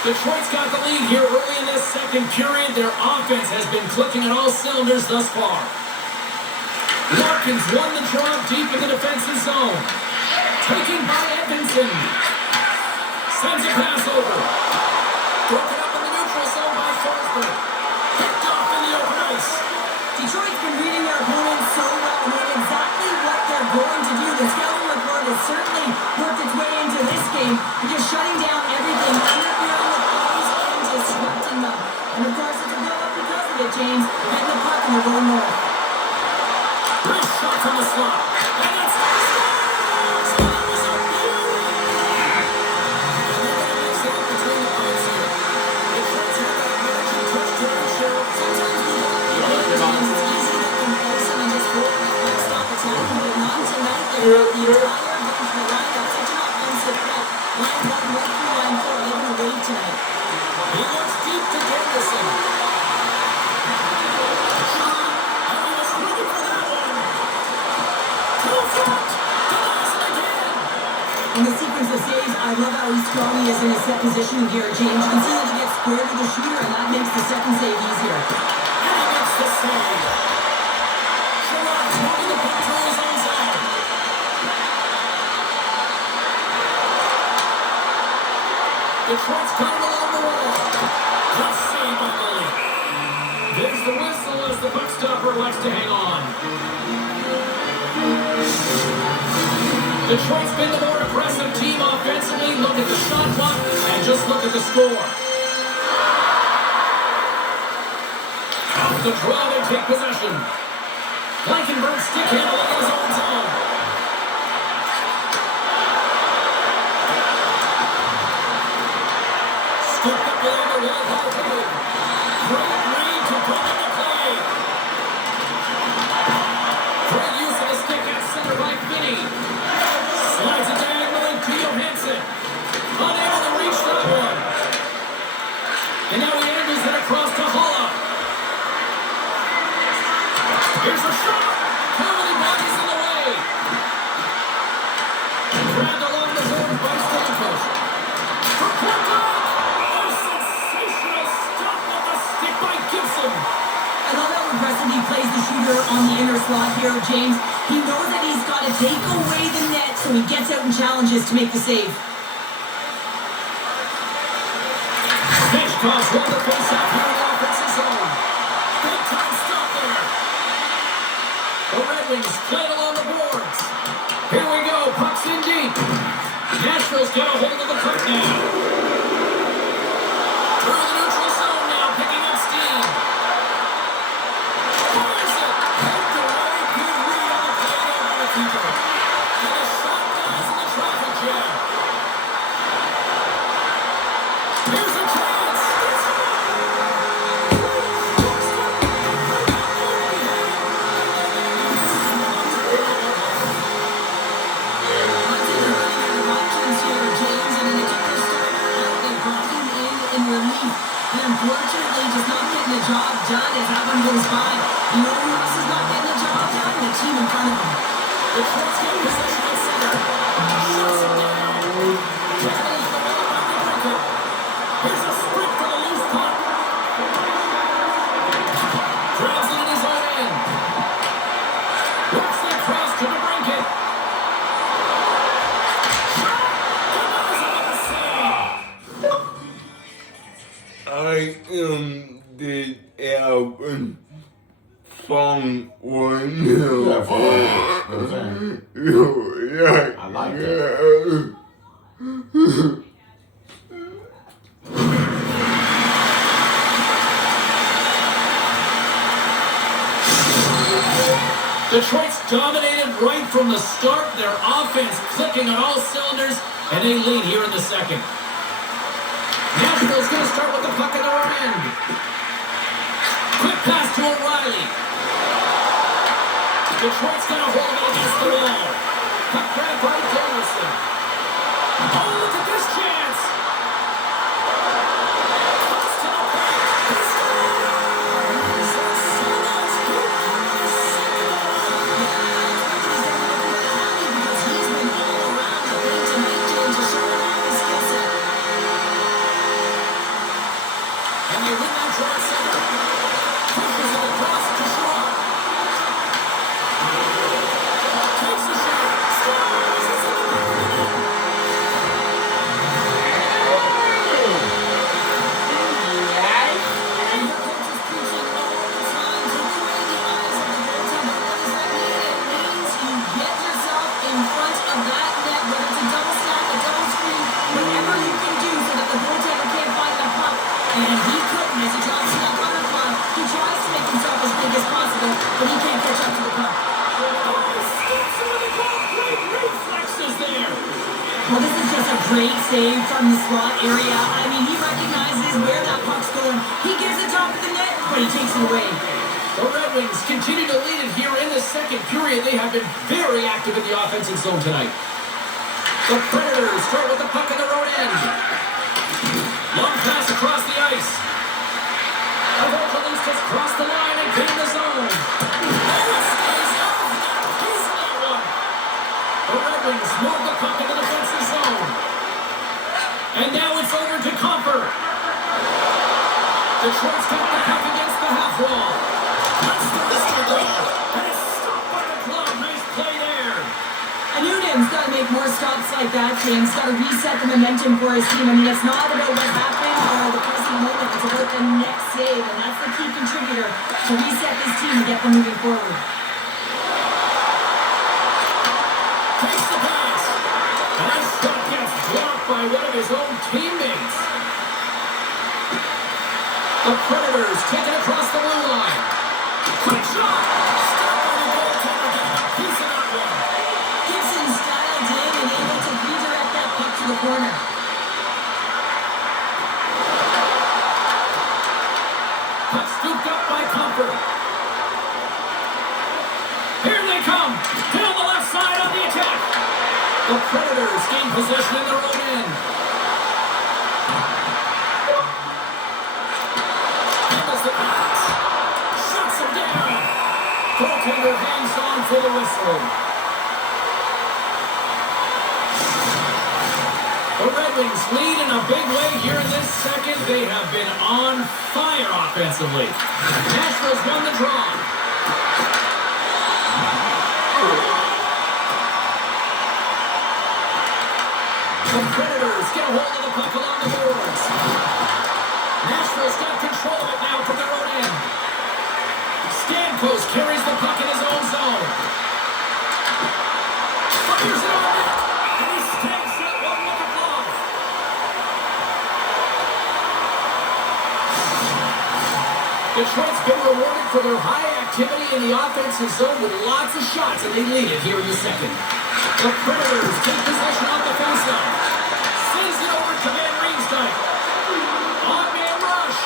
Detroit's got the lead here early in this second period. Their offense has been clicking on all cylinders thus far. Larkins won the draw deep in the defensive zone. Taken by Edmondson. Sends a pass over. Broken up in the neutral zone by Forsberg. Picked off in the open ice. Detroit's been reading their opponents so well, knowing exactly what they're going to do. The scouting report has certainly worked its way into this game, just shutting down everything, interfering with plays and disrupting them. And of course, it's a build-up because of it, James. They're getting the puck and they're going north. Nice shot from the slot. And that's he looks deep to Anderson. And he was ready for that one. Two front. Denies it again. In the sequence of saves, I love how strong he is in his set position here, James. You can see that he gets square to the shooter, and that makes the second save easier. And he makes the save. Sherrod taking the puck to his own zone. Detroit's coming along the wall. Good save by Bully. There's the whistle as the puck stopper likes to hang on. Detroit's been the more aggressive team offensively. Look at the shot clock and just look at the score. Off the draw, they take possession. Blankenburg stick handle in his own zone. Scooped up along the wall, Hall. Great read to put in the play. Great use of the stick at center by Finney. Slides it diagonally to Johansson. Unable to reach that one. And now he angles it across to Haula. Here's a shot. Cavity bodies in the way. Grabbed along the board by Stamkos. For Bunting. A sensational stop with the stick by Gibson. I love how aggressive he plays the shooter on the inner slot here, James. He knows that he's got to take away the net, so he gets out and challenges to make the save. Stechkov's won the face-off here in the offensive zone. Big time stop there. The Red Wings playing along the boards. Here we go, puck's in deep. Nashville's got a hold of the puck now. Through the neutral zone now, picking up steam. Fires it. Poked away. Good read on the play there by the keeper. And the shot dies in the traffic jam. Here's a chance. Unfortunately, just not getting the job done as that one goes by. You know who else is not getting the job done? The team in front of them. Detroit's got possession at center. Shuts it down. Tackles the ball back to Brinket. Here's a sprint for the loose puck. Grabs it in his own end. Works it across to the Brinket. Denies it with a save. I am the album song one. Yeah, for Yeah. I like it. Detroit's dominated right from the start. Their offense clicking on all cylinders, and they lead here in the second. Nashville's going to start with the puck at their own end. Quick pass to O'Reilly. Detroit's got a hold of it against the wall. Puck grabbed by Josi. Oh, look at this chance. Cross to the back. He scores! He's been all around the ring tonight, James, to show off his skill set. And they win that draw center. Pushes it across to Shaw. Takes a shot. Scores! It's in the back of the net. And your coach is preaching all the time to look in the eyes of the goaltender. What does that mean? It means you get yourself in front of that net, whether it's a double stack, a double screen, whatever you can do so that the goaltender can't find the puck. And he couldn't as he drops to that butterfly. He tries to make himself as big as possible, but he can't catch up to the puck. Steps into the goal. Great reflexes there. Well, this is just a great save from the slot area. I mean, he recognizes where that puck's going. He gives it top of the net, but he takes it away. The Red Wings continue to lead it here in the second period. They have been very active in the offensive zone tonight. The Predators start with the puck in the road end. Long pass across the ice. Evangelist has crossed the line and get in the zone. He's that one. The Red Wings move the puck in the defensive zone. And now it's over to Comfort. Detroit's got the puck against the half wall. That's the Mr. Goal. And it's stopped by the glove. Nice play there. And Union's got to make more stops like that, James. Got to reset the momentum for his team. I mean, it's not about what happened or the present moment. It's about the next save, and that's the key contributor to reset this team and get them moving forward. Takes the pass. And that shot gets blocked by one of his own teammates. The Predators take it across the blue line. Quick shot. Stopped by the goaltender. Getting a piece of that one. Gibson's dialed in and able to redirect that puck to the corner. Puck scooped up by Comfort. Here they come. Down the left side on the attack. The Predators gain possession in their own end. Handles the pass. Shuts him down. Goaltender hangs on for the whistle. The Red Wings lead in a big way here in this second. They have been on fire offensively. Nashville's won the draw. The Predators get a hold of the puck along the boards. Nashville's got control of it now from their own end. Stamkos carries the puck in his own zone. Fires it on net. And he stakes that one with a glove. Detroit's been rewarded for their high activity in the offensive zone with lots of shots, and they lead it here in the second. The Predators take possession off the faceoff. Sends it over to Van Riemsdyk. On-man rush.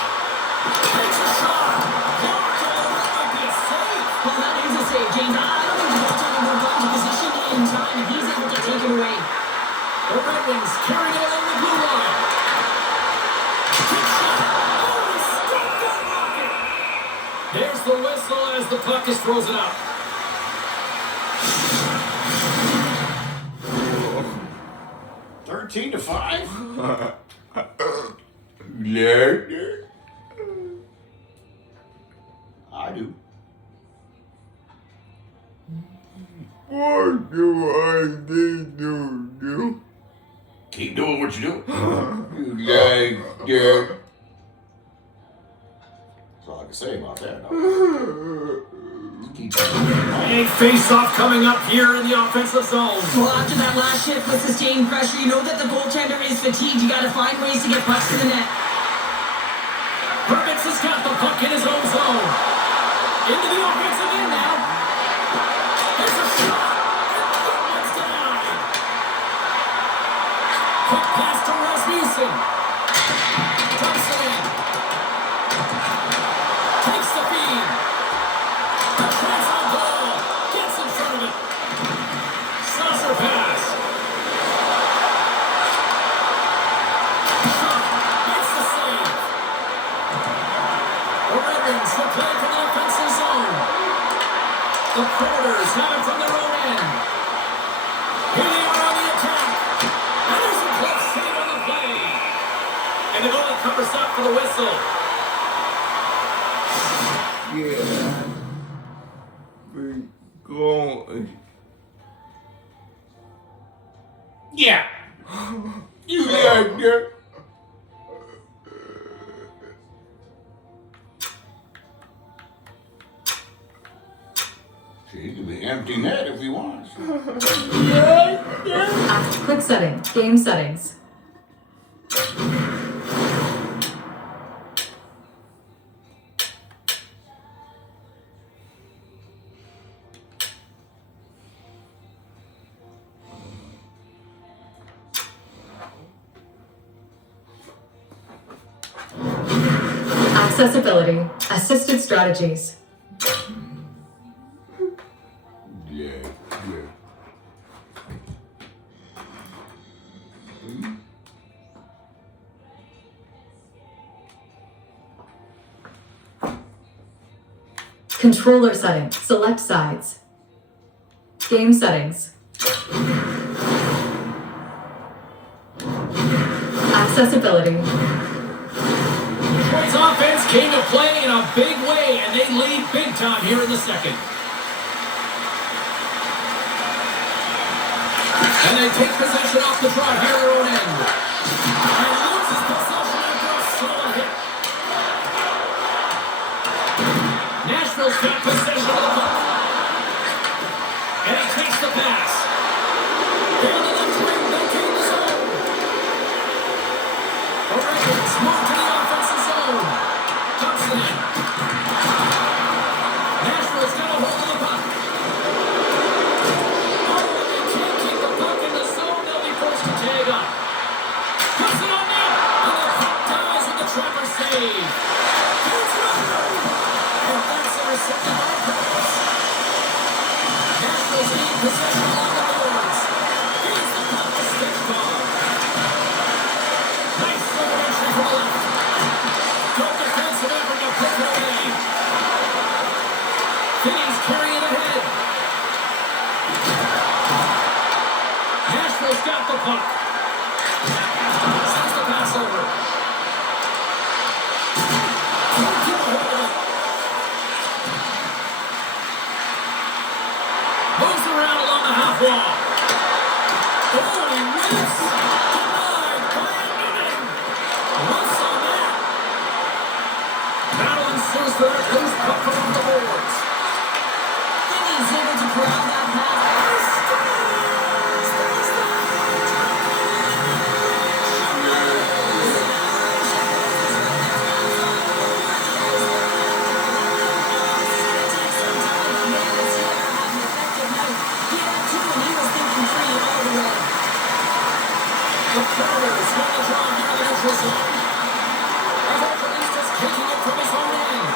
Takes a shot. Blocked. Oh, that might be a save. Well, that is a save, James. I don't think the goaltender will go into position in time, and he's able to take it away. The Red Wings carrying it along the blue line. Quick shot. Oh, he stopped that rocket. There's the whistle as the puck is frozen up. 13-5. Yeah. I do. What do I need to do? Keep doing what you do. You like that? That's all I can say about that. No. Keep Big face-off coming up here in the offensive zone. Well, after that last shift with sustained pressure, you know that the goaltender is fatigued. You got to find ways to get pucks to the net. Herbitz has got the puck in his own zone. Into the offensive end now. There's a shot. And that one's denied. Quick pass to Rasmussen. Dumps it in. Takes the feed. The chance on goal. Gets The Predators have it from their own end. Here they are on the attack. And there's a close save on the play. And the goalie covers up for the whistle. Yeah. Big goal. Yeah. You got there. He can be empty net if he wants. Quick setting. Game settings. Accessibility. Assisted strategies. Yeah. Controller setting. Select sides. Game settings. Accessibility. Detroit's offense came to play in a big way, and they lead big time here in the second. And they take possession off the trot here at their own end. And loses possession after a solid hit. Nashville's got possession of the puck. And he takes the pass. Down the left wing, they came the zone. O'Reilly's moved to the offensive zone. Dumps it in. Nashville's got a hold of the puck. Oh, and they can't keep the puck in the zone. They'll be forced to tag up. Puts it on net. And the puck dies with the trapper save. And that's intercepted by Price. Nashville's in possession along the boards. Here's the puck to Stamkos. Nice double entry from the left. Good defensive effort to put it away. Finney's carrying it ahead. Nashville's got the puck. Sends the pass over. Can't keep a hold of it. Moves around along the half wall. Oh, and he whiffs. Denied by Bunting. Whiffs on that. Battle ensues for that loose puck from the boards. Finney's able to grab that pass. The Predators won the draw near the neutral zone. As Evangelist taking it from his own end.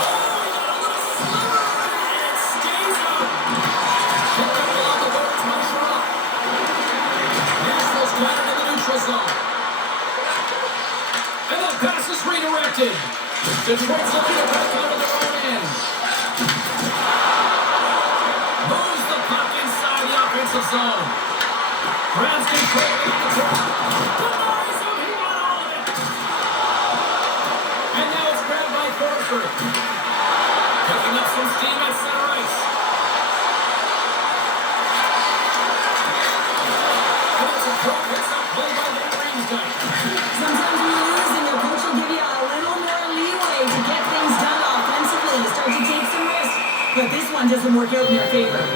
Oh, he got a little sliver, and it stays out. Picked up along the boards by Sherrod. Nashville's got it in the neutral zone. And the pass is redirected. Detroit's looking to back out of their own end. Moves the puck inside the offensive zone. Grabs control of the trap. Denies him. He got all of it. And now it's grabbed by Thornford. Picking up some steam at center ice. And it's a throw picks up play by Nate Riemsdyk. Sometimes when you lose and your coach will give you a little more leeway to get things done offensively. You start to take some risks. But this one doesn't work out in your favor.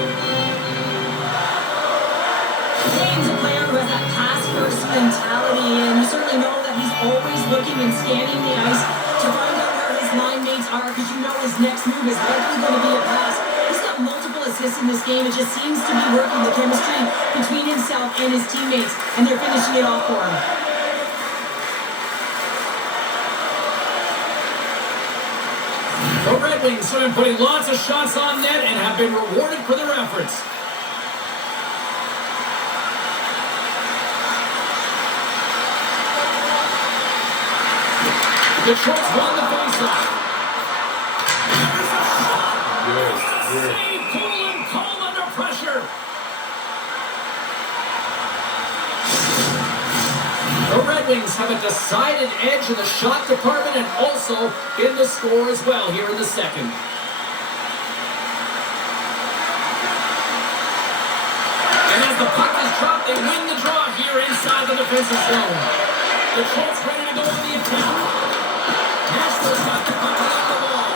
James, a player who has that pass-first mentality, and you certainly know that he's always looking and scanning the ice to find out where his line mates are, because you know his next move is likely going to be a pass. He's got multiple assists in this game. It just seems to be working, the chemistry between himself and his teammates, and they're finishing it off for him. The Red Wings have been putting lots of shots on net and have been rewarded for their efforts. Detroit's won the faceoff. There's a shot! save, cool and calm under pressure. The Red Wings have a decided edge in the shot department and also in the score as well here in the second. And as the puck is dropped, they win the draw here inside the defensive zone. The Colts ready to go on the attack. Nashville's got the puck along the wall.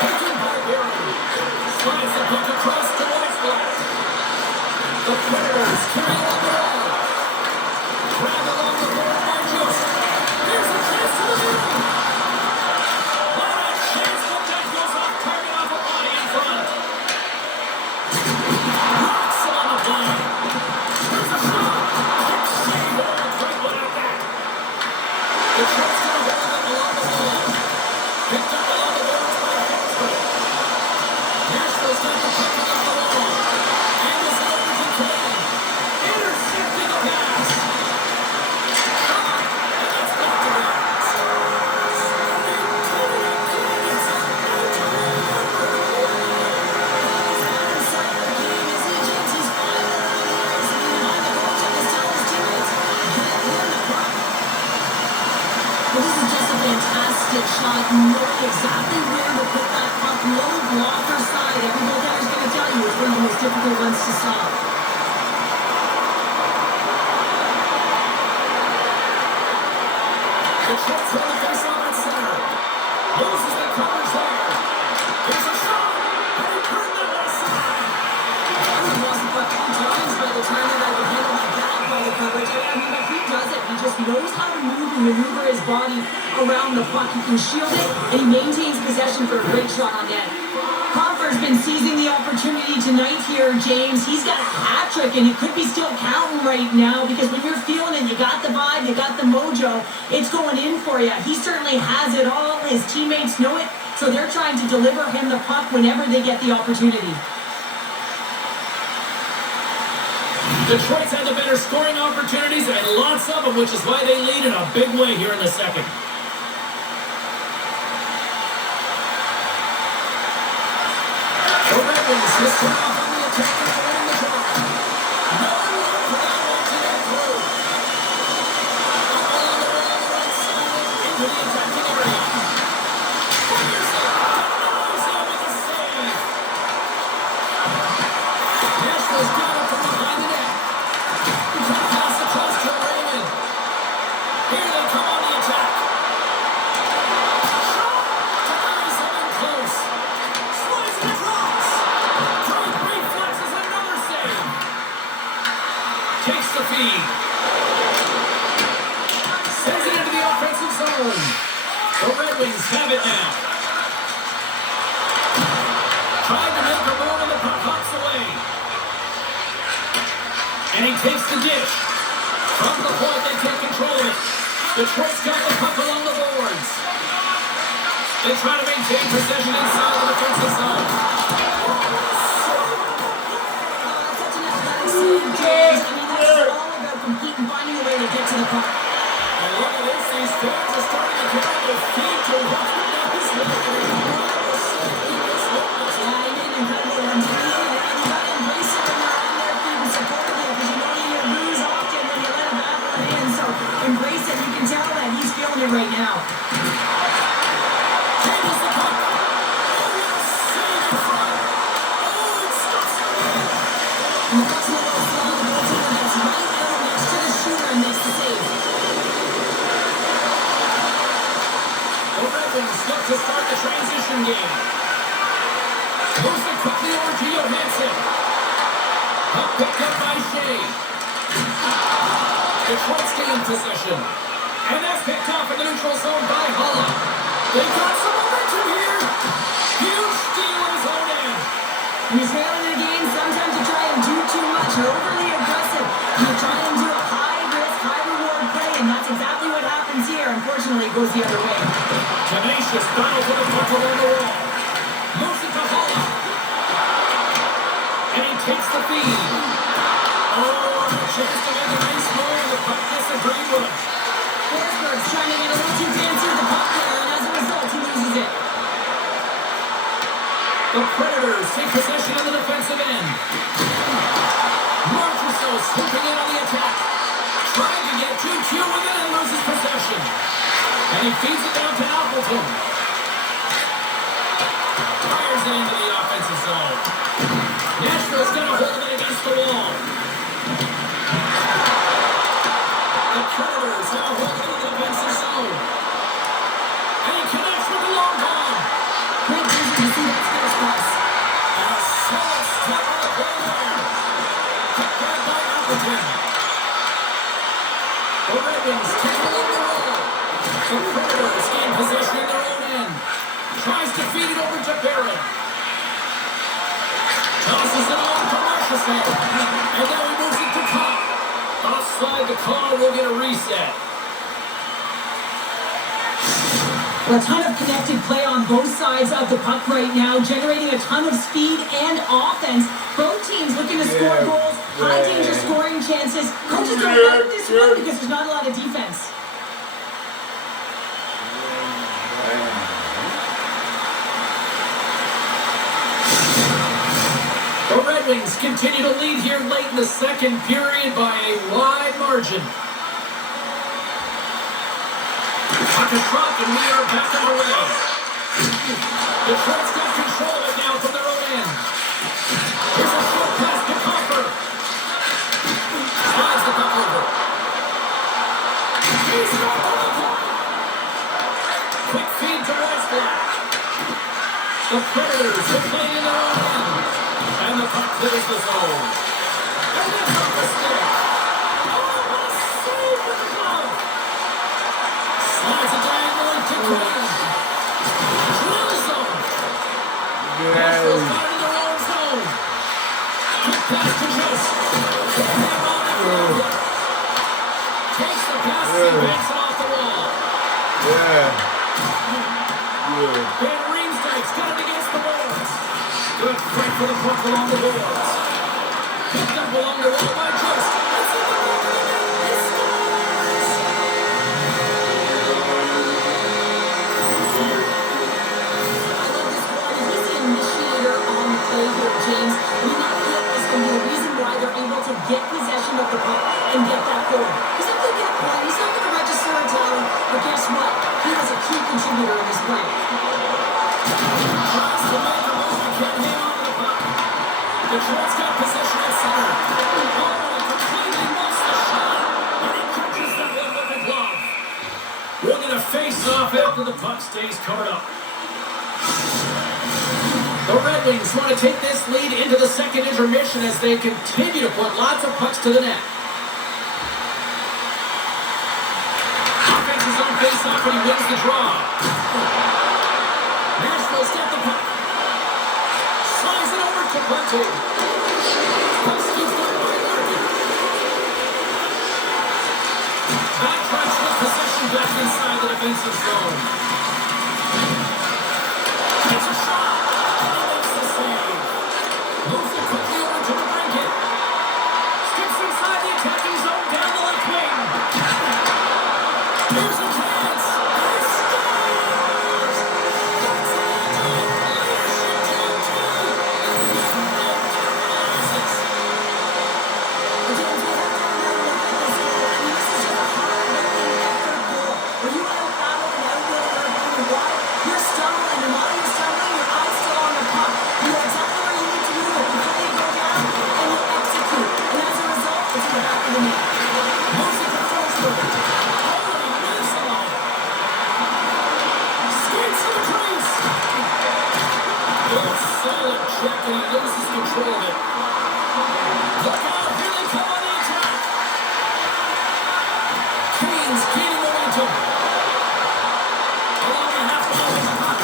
Taken by Barry. Slides the puck across to Whiteside. The Predators carry along the wall. Grab along the board by Josi. Here's a chance to the middle. What a chance, but that goes off target off a body in front. Rocks him on the blind. Here's a shot. Quick save over the great one at that. The Colts going to hold them along the wall. Picked up along the boards by Haula. Nashville's got the puck along the wall. Angles it over to Kane. Intercepting the pass. Fantastic shot, knowing exactly where to put that puck, low blocker side. Every goaltender's going to tell you it's one of the most difficult ones to stop. The Colts on the face-off at center. Loses the coverage there. Here's a shot. And he turned the left side. He lost the puck 2 times by the time that I would handle my back by the coverage. I mean, but he does it. He just knows how to move and maneuver his body around the puck. He can shield it, and he maintains possession for a great shot on net. Compher's been seizing the opportunity tonight here, James. He's got a hat trick, and he could be still counting right now because when you're feeling it, you got the vibe, you got the mojo, it's going in for you. He certainly has it all. His teammates know it, so they're trying to deliver him the puck whenever they get the opportunity. Detroit's had the better scoring opportunities and lots of them, which is why they lead in a big way here in the second. The Red Wings just turn off on the attack and winning the draw. No room for that one to get through. Along the wall on the right side into the attacking area. Fires it. Denies it with a save. Nashville's got it from behind the net. Pass across to Raymond. Here they come on the attack. Shot! Denies him in close. Slides it across. Great reflexes, another save. Takes the feed. Sends it into the offensive zone. The Red Wings have it now. Trying to make a move and the puck hops away. And he takes the dish. From the point, they take control of it. Detroit's got the puck along the boards. They try to maintain possession inside the defensive zone. Such an athletic save, James. I mean, that's all about competing, finding a way to get to the puck. And look at this, these fans are starting to get on their feet to watch the guys looking. Yeah, he did an incredible run. You got to embrace it when you're on their feet and support them because you know you lose often when you let a bad one in. So embrace it. You can tell that he's feeling it right now. Changes the puck. Oh, what a save in front. Oh, it stops it. And the puck's a little slow. The goaltender gets right out next to the shooter and makes the save. The Red Wings look to start the transition game. Moves it quickly over to Johansson. Puck picked up by Shea. Detroit's gained possession. And that's picked off in the neutral zone by Haula. They've got some momentum here. Huge steal on his own end. When you're trailing in a game, sometimes you try and do too much. You're overly aggressive. You try and do a high-risk, high-reward play, and that's exactly what happens here. Unfortunately, it goes the other way. Tenacious battle for the puck along the wall. Moves it to Haula. And he takes the feed. Oh, and a chance to make a nice move. The puck disagreed with him. Forsberg's trying to get a little too fancy with the puck there, and as a result, he loses it. The Predators take possession on the defensive end. Marchessault swooping in on the attack. Trying to get 2Q with it and loses possession. And he feeds it down to Appleton. Fires it into the offensive zone. Nashville's got a hold of it against the wall. The Predators have a hold of it in the defensive zone. And he connects with the long ball. Great vision to see that skills pass. And a solid step on the play there. Cut back by Appleton. The Red Wings take along the roll. The Predators gain possession in their own end. Tries to feed it over to Barrett. Tosses it on to Marchessault. And now he moves it to Copp. Offside, the call will get a reset. A ton of connected play on both sides of the puck right now, generating a ton of speed and offense. Both teams looking to score goals, high danger scoring chances. Coaches don't like this one because there's not a lot of defense. The Red Wings continue to lead here late in the second period by a wide margin. Puck is dropped and we are back underway. Detroit's got control of it now from their own end. Here's a short pass to Copper. Slides the puck over. He's got the puck. Quick feed to Weisblatt. The Predators are playing in their own end. And the puck clears the zone. And that's off the stick. Oh, what a save with the glove. Slides it diagonally to Graham. Drills them. Nashville's got it in their own zone. Quick pass to Josi. Takes the pass and banks it off the wall. Van Riemsdyk's got it against the boards. Good fight for the puck along the boards. Picked up along the wall by Josi. James, we know that is going to be the reason why they're able to get possession of the puck and get that goal. He's not going to get a point. He's not going to register a talent. But guess what? He was a key contributor in this play. Tries to make a move and can't hang on to the puck. Detroit's got possession at center. Oh, completely missed the shot. And he catches that one with the glove. We're going to face off after the puck stays covered up. The Red Wings want to take this lead into the second intermission as they continue to put lots of pucks to the net. Offense is on face-off and he wins the draw. Nashville's got the puck. Slides it over to Bunting. Puck scooped up by Larkin. Backtracks with possession back inside the defensive zone. It's a shot. Moves it quickly over to the brinket. Skips inside the attacking zone down the left wing. Here's a chance. He scores! That's You're stumbling, and while you're stumbling, your eye's still on the puck. You know exactly where you need to move it before you go down, and you execute. And as a result, it's in the back of the net. moves it to Forsberg. Oh, he moves it on. Skates to the crease. Good solid check, and he loses control of it. Look out, here they come on the attack. Canes gaining momentum. Along the half wall with the puck.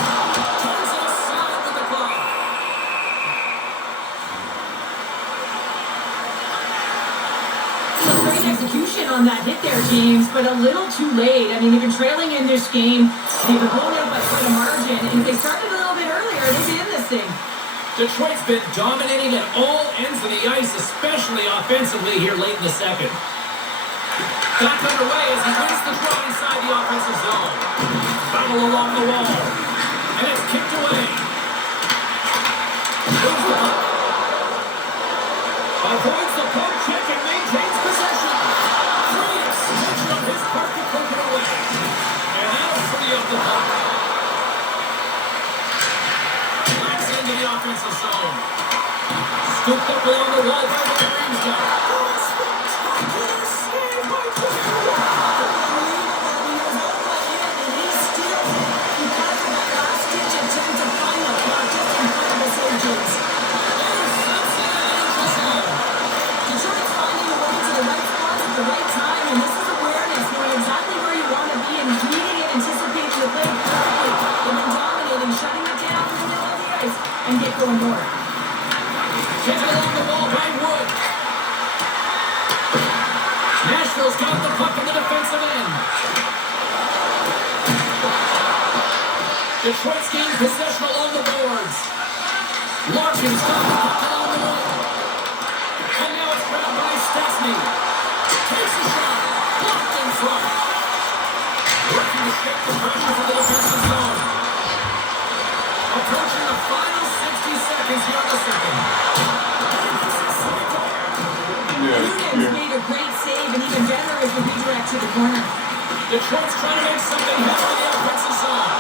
Turns it aside with the glove. Some great execution on that hit there, James, but a little too late. I mean, they've been trailing in this game. They've been blown out by quite a margin, and if they started a little bit earlier, they'd be in this thing. Detroit's been dominating at all ends of the ice, especially offensively here late in the second. Back underway as he wins the draw inside the offensive zone. Battle along the wall. And it's kicked away. Scooped up along the wall by the Rangers. And get going north. Kick it along the wall by Wood. Nashville's got the puck in the defensive end. Detroit's gained possession along the boards. Larkin's got the puck along the wall. And now it's grabbed by Stastny. Takes a shot. Blocked in front. Working to shake the pressure for the defensive zone. Approaching the final 60 seconds here in the second. Union's made a great save, and even better is the redirect to the corner. Detroit's trying to make something happen in the offensive zone.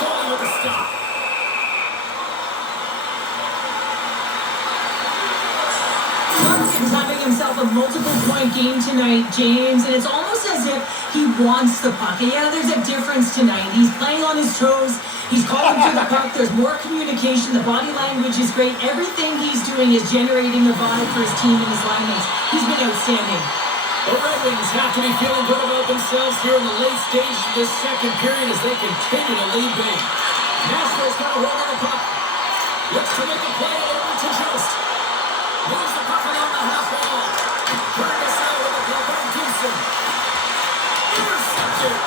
Goalie with a stop. Bunting's having himself a multiple-point game tonight, James, and it's almost as if he wants the puck. And yeah, there's a difference tonight. He's playing on his toes. He's calling for the puck. There's more communication. The body language is great. Everything he's doing is generating a vibe for his team and his linemates. He's been outstanding. The Red Wings have to be feeling good about themselves here in the late stages of this second period as they continue to lead big. Nashville's got a hold of the puck. Looks to make a play over to Josi. Moves the puck along the half wall. Turned aside with a glove by Gibson. Intercepted.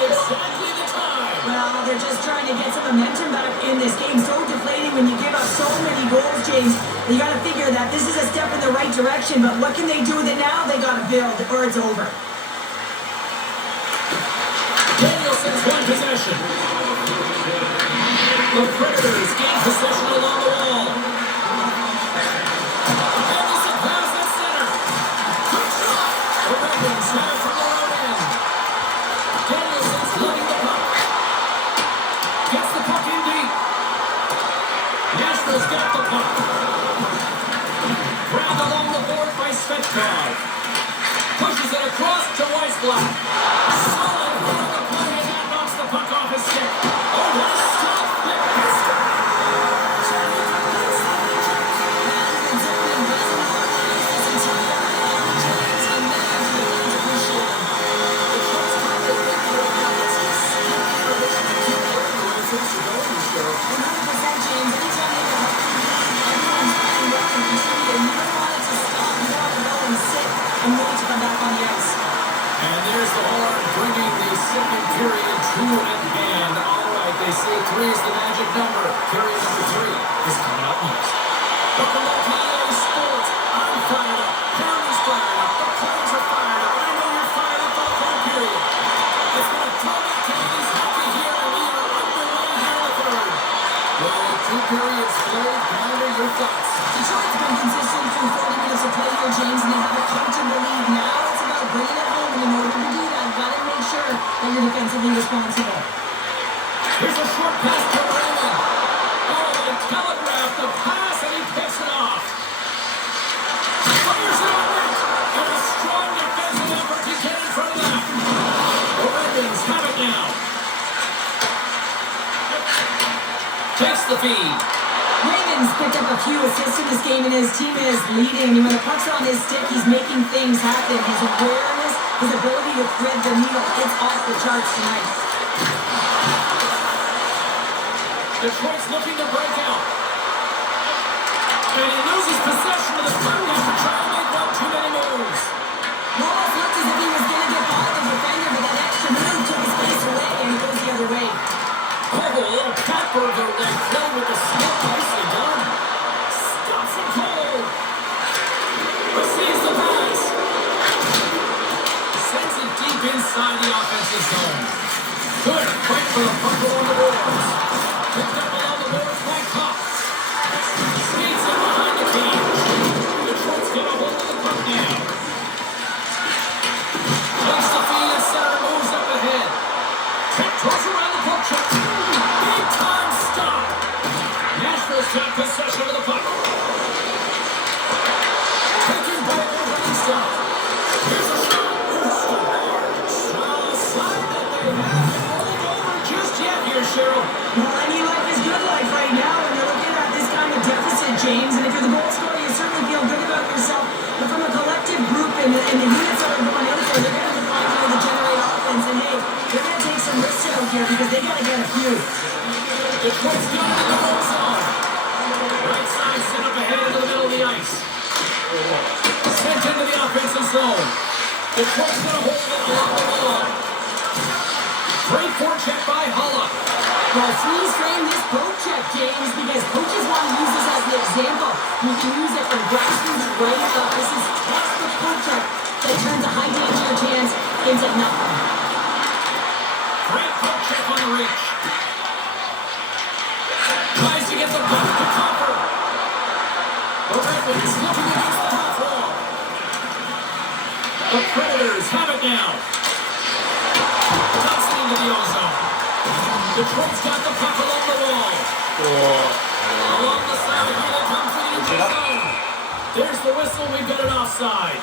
Exactly the time. Well, they're just trying to get some momentum back in this game. So deflating when you give up so many goals, James. You got to figure that this is a step in the right direction, but what can they do with it now? They got to build, or it's over. Danielson's won possession. The Predators gain possession along the wall. Danielson pass at center. Good shot. The Red Wings have it from the right end. Danielson's lugging the puck. Gets the puck in deep. Nashville's got the puck. Grabbed along the board by Stamkos. Pushes it across to Weissblatt. Solid run of the play as that knocks the puck off his stick. Oh, what a stop! And there's the horn bringing the second period to an end. All right, they say 3 is the magic number. Period number 3 is coming up next. Welcome back to EA Sports. I'm fired up. County's fired up. The players are fired up. I know you're fired up for the third period. It's been a total County's hockey here, and we are underway here in the third. Well, 2 periods played. Commander, your thoughts? Detroit's been consistent through 40 minutes of play here, James, and they have a comfortable lead. Now it's about bringing it home, and in order to do that, you've got to make sure that you're defensively responsible. Here's a short pass to Raymond. Oh, they telegraphed the pass, and he picks it off. Fires it on net, and a strong defensive effort to get in front of that. The Red Wings have it now. Takes the feed. Raymond's picked up a few assists in this game, and his team is leading. And when the puck's on his stick, he's making things happen. His awareness, his ability to thread the needle, it's off the charts tonight. Detroit's looking to break out. And he loses possession of the puck after trying to make one too many moves. Almost looked as if he was going to get by the defender, but that extra move took his face away, and he goes the other way. Oh, a little Catburger leg play with the stick. Nicely done. Stops him cold. Receives the pass. Sends it deep inside the offensive zone. Good fight for the puck along the boards. Picked up along the boards by Kopp. Skates in behind the cage. Detroit's got a hold of the puck now. Takes the feed and center, moves up ahead. Pick towards few. Detroit's got it in the home zone. Right side set up ahead into the middle of the ice. Sent into the offensive zone. Detroit's going to hold it along the wall. Great forecheck by Haula. Well, freeze frame this poke check, James, because coaches want to use this as an example. You can use it from grassroots right up. This is textbook poke check that turns a high danger chance into nothing. Great poke check on the reach. Tries to get the puck to Copper. The Red Wings looking against the half wall. The Predators have it now. Dumps it into the ozone. Detroit's got the puck along the wall. Along the side, here they come for the injury zone. There's the whistle, we've got an offside.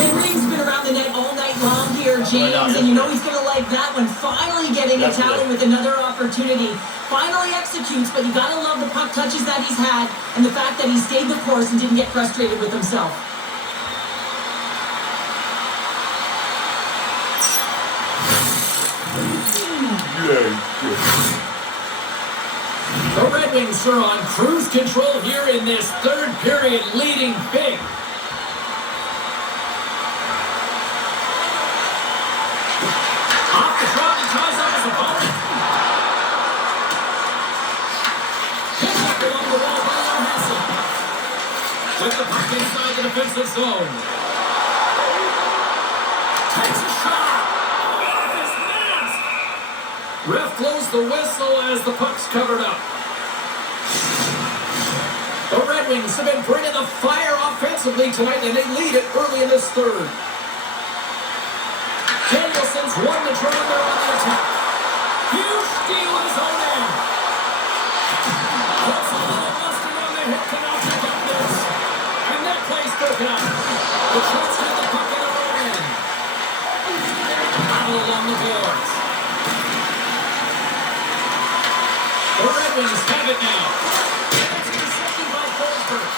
Henry's been around the net all night long here, James, and you know he's going to like that one. Finally getting it out with another opportunity. Finally executes, but you got to love the puck touches that he's had and the fact that he stayed the course and didn't get frustrated with himself. The Red Wings are on cruise control here in this third period, leading big. Off the drop, he ties up his opponent. Picked up along the wall by Josi. With the puck inside the defensive zone. Takes a shot. Off his mask. Ref blows the whistle as the puck's covered up. The Red Wings have been bringing the fire offensively tonight, and they lead it early in this third. Danielson's won the draw, they're on the attack. Huge steal in his own end. Puts a little mustard on the hip, cannot pick up this. And that play's broken up. The Detroit's got the puck in their own end. Battle along the boards. The Red Wings have it now. It's intercepted by Blankenburg.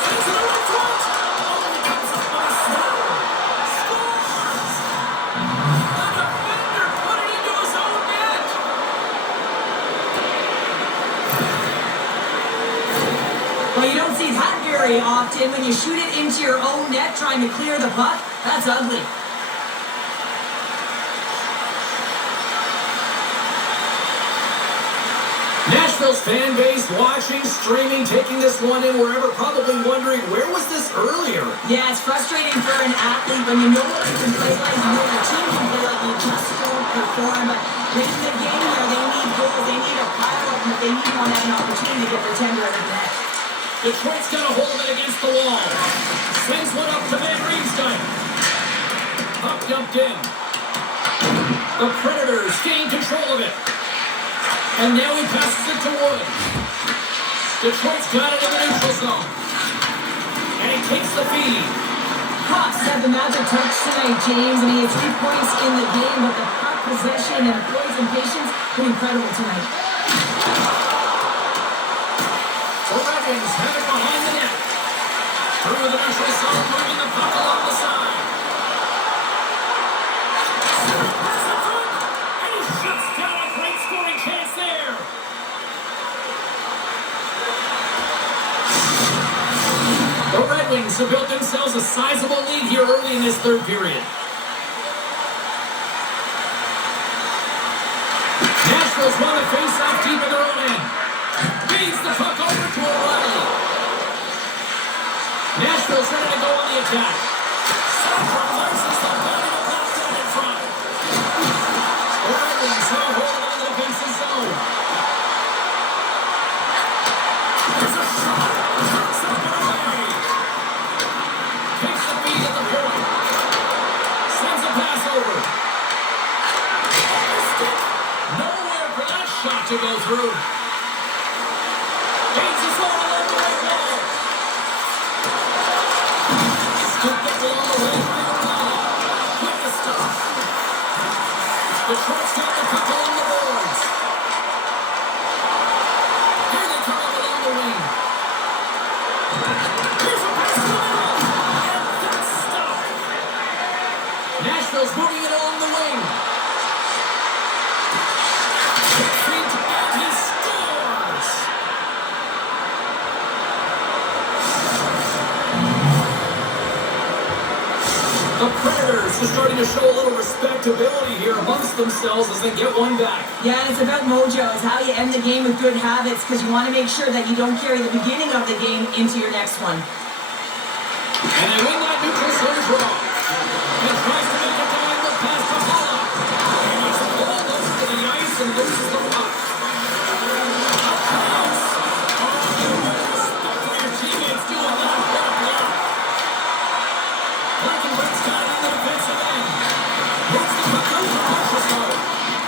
Sends it over front. Oh, he comes up by Snow. Scores! The defender put it into his own net. Well, you don't see that very often when you shoot it into your own net trying to clear the puck. That's ugly. Nashville's fan base watching, streaming, taking this one in wherever, probably wondering, where was this earlier? Yeah, it's frustrating for an athlete when you know that you can play like you know your team can play like you just don't perform. But late in the game here, they need goals, they need a pile of them if they need one have an opportunity to get their tender out of the net. Detroit's got a hold of it against the wall. Sends one up to Van Riemsdyk. Puck dumped in. The Predators gain control of it. And now he passes it to Wood. Detroit's got it in the neutral zone. And he takes the feed. Hawks have the magic touch tonight, James, and he had 3 points in the game, but the puck possession and poise and patience were incredible tonight. The Red Wings have it behind the net. Through the neutral zone, moving the puck along the side. Pass it to him, and he shuts down a great scoring chance there. The Red Wings have built themselves a sizable lead here early in this third period. Nashville's won the face-off deep in their own end. Feeds the puck over to O'Reilly. Nashville's ready to go on the attack. Sandberg laces the body of Boston in front. The Red Wings have a hold of the defensive zone. There's a shot. Turns the puck away. Takes the feed at the point. Sends a pass over. On the stick. Nowhere for that shot to go through. Gains his own along the right wall. Scooped up along the way by O'Reilly. Quick to stop. Detroit's got the puck along the boards. Here they come up along the wing. Here's a pass to the middle. And that's stopped. Nashville's moving it along the wing. The Predators are starting to show a little respectability here amongst themselves as they get one back. Yeah, and it's about mojo. It's how you end the game with good habits because you want to make sure that you don't carry the beginning of the game into your next one. And they win that neutral zone draw. And tries to make a diagonal pass to Haula. And he's pulled over the ice and loses the puck. Your teammates do a lot of work there. Blankenburg's got it in the defensive end. Moves the puck out to Nashville.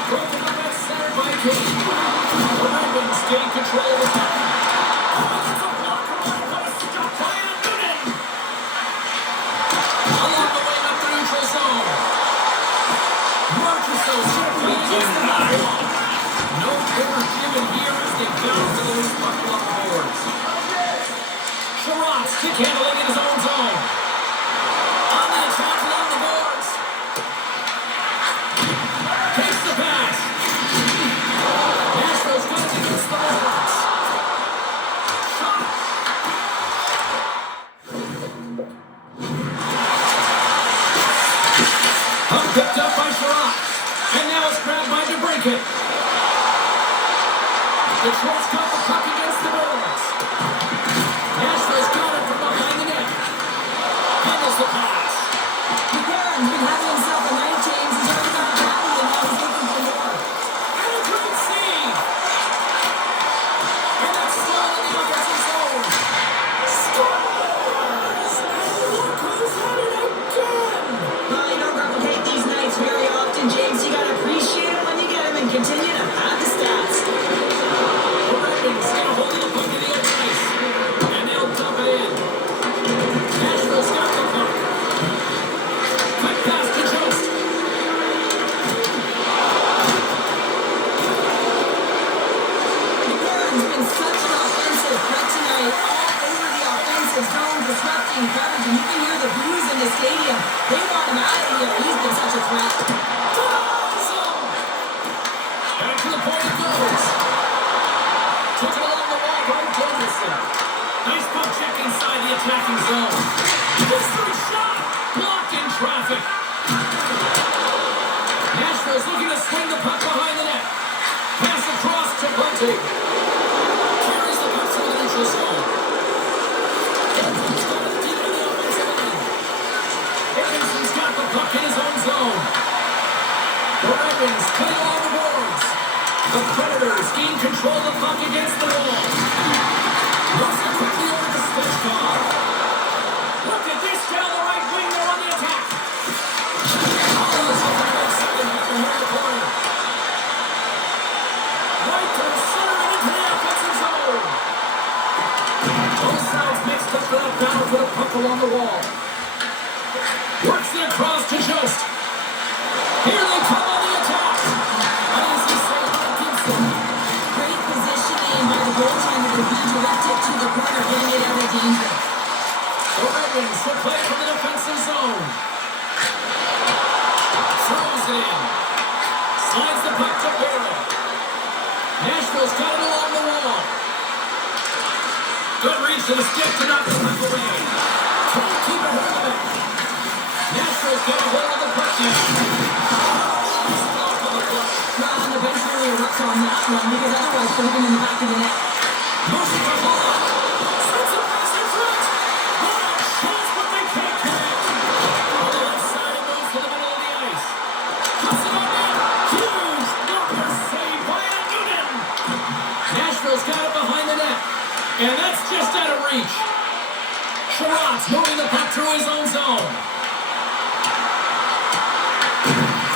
Broken up at center by King. The Ravens gain control of the puck. It's a block from right by Scott Bryant Noonan. Along the way up the neutral zone. Marcus against the back. No quarter given here as they bounce to the loose puck along the boards. Sherratt's stick handling in his own zone. On the attack along the boards. Takes the pass. Nashville's got it against the boards. Shot. Picked up by Sherratt. And now it's grabbed by DeBrincat. Detroit's got the puck against the boards. Nashville's got it from behind the net. Handles the pass. McLaren's been having himself a night, James. He's already got a happy and now he's looking for more. And a great save. And that's still in the offensive zone. Scores! And look who's had it again. Well, you don't replicate these nights very often, James. You got to appreciate it when you get them and continue to pad the stats. The Ravens get a hold of the puck in the open ice. And they'll dump it in. Nashville's got the puck. Quick pass to Josi. McLaren's been such an offensive threat tonight, all over the offensive zone, disrupting coverage, and you can hear the boos in the stadium. They want him out of here. He's been such a threat. Back to the point it goes. Took it along the wall by Josi. Nice puck check inside the attacking zone. Mystery shot. Blocked in traffic. Nashville's looking to swing the puck behind the net. Pass across to Bunting. Carries the puck through the neutral zone. Edmonds got it deep in the offensive end. Edmondson's got the puck in his own zone. The Ravens cutting along the boards. The Predators gain control of the puck against the wall. Moves it quickly over to Svechkov. Look at this down the right wing. They're on the attack. Haula's on the right side and from near the corner. Right to the center and into the offensive zone. Both sides mixed up for that battle for the puck along the wall. Works it across to Jost. Here they come on the attack. Uneasy save by Gibson. Great positioning by the goaltender to redirect it to the corner, getting it out of danger. The Ravens will play from the defensive zone. Throws it in. Slides the puck to Barrett. Nashville's got it along the wall. Good reach to the stick to knock the puck away. Trying to keep it hold of it. Nashville's got a hold of the puck now. Stop on the play. Well, and the bench really works on that one because otherwise put him in the back of the net. Motion for Haula. Sends a pass in front. What a chance, but they can't connect. On the left side, it moves to the middle of the ice. Cuts it on net. Huge blocker save by Noonan. Nashville's got it behind the net. And that's just out of reach. Sherratt's moving the puck through his own zone.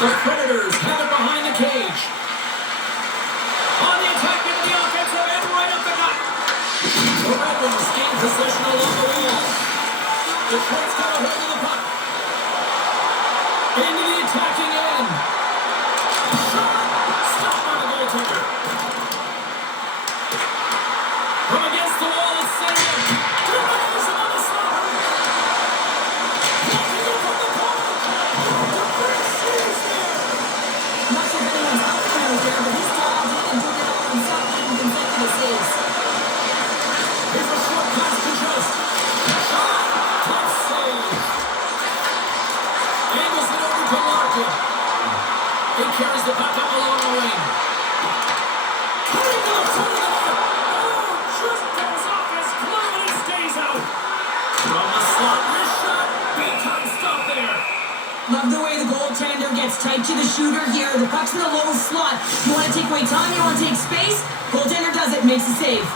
The Predators have it behind the cage. On the attack into the offensive end, right up the gut. The Ravens gain possession along the wall. Detroit's got a hold of the puck. Into the attacking end. Shot. Stopped by the goaltender. From against the wall, it's Sam. Denies him on the slot. Blocking it from the corner. The big series there. gets tight to the shooter here. The puck's in a low slot. You want to take away time, you want to take space. Goaltender does it, makes a save.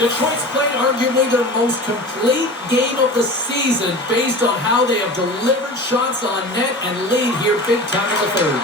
Detroit's played arguably their most complete game of the season based on how they have delivered shots on net and lead here big time in the third.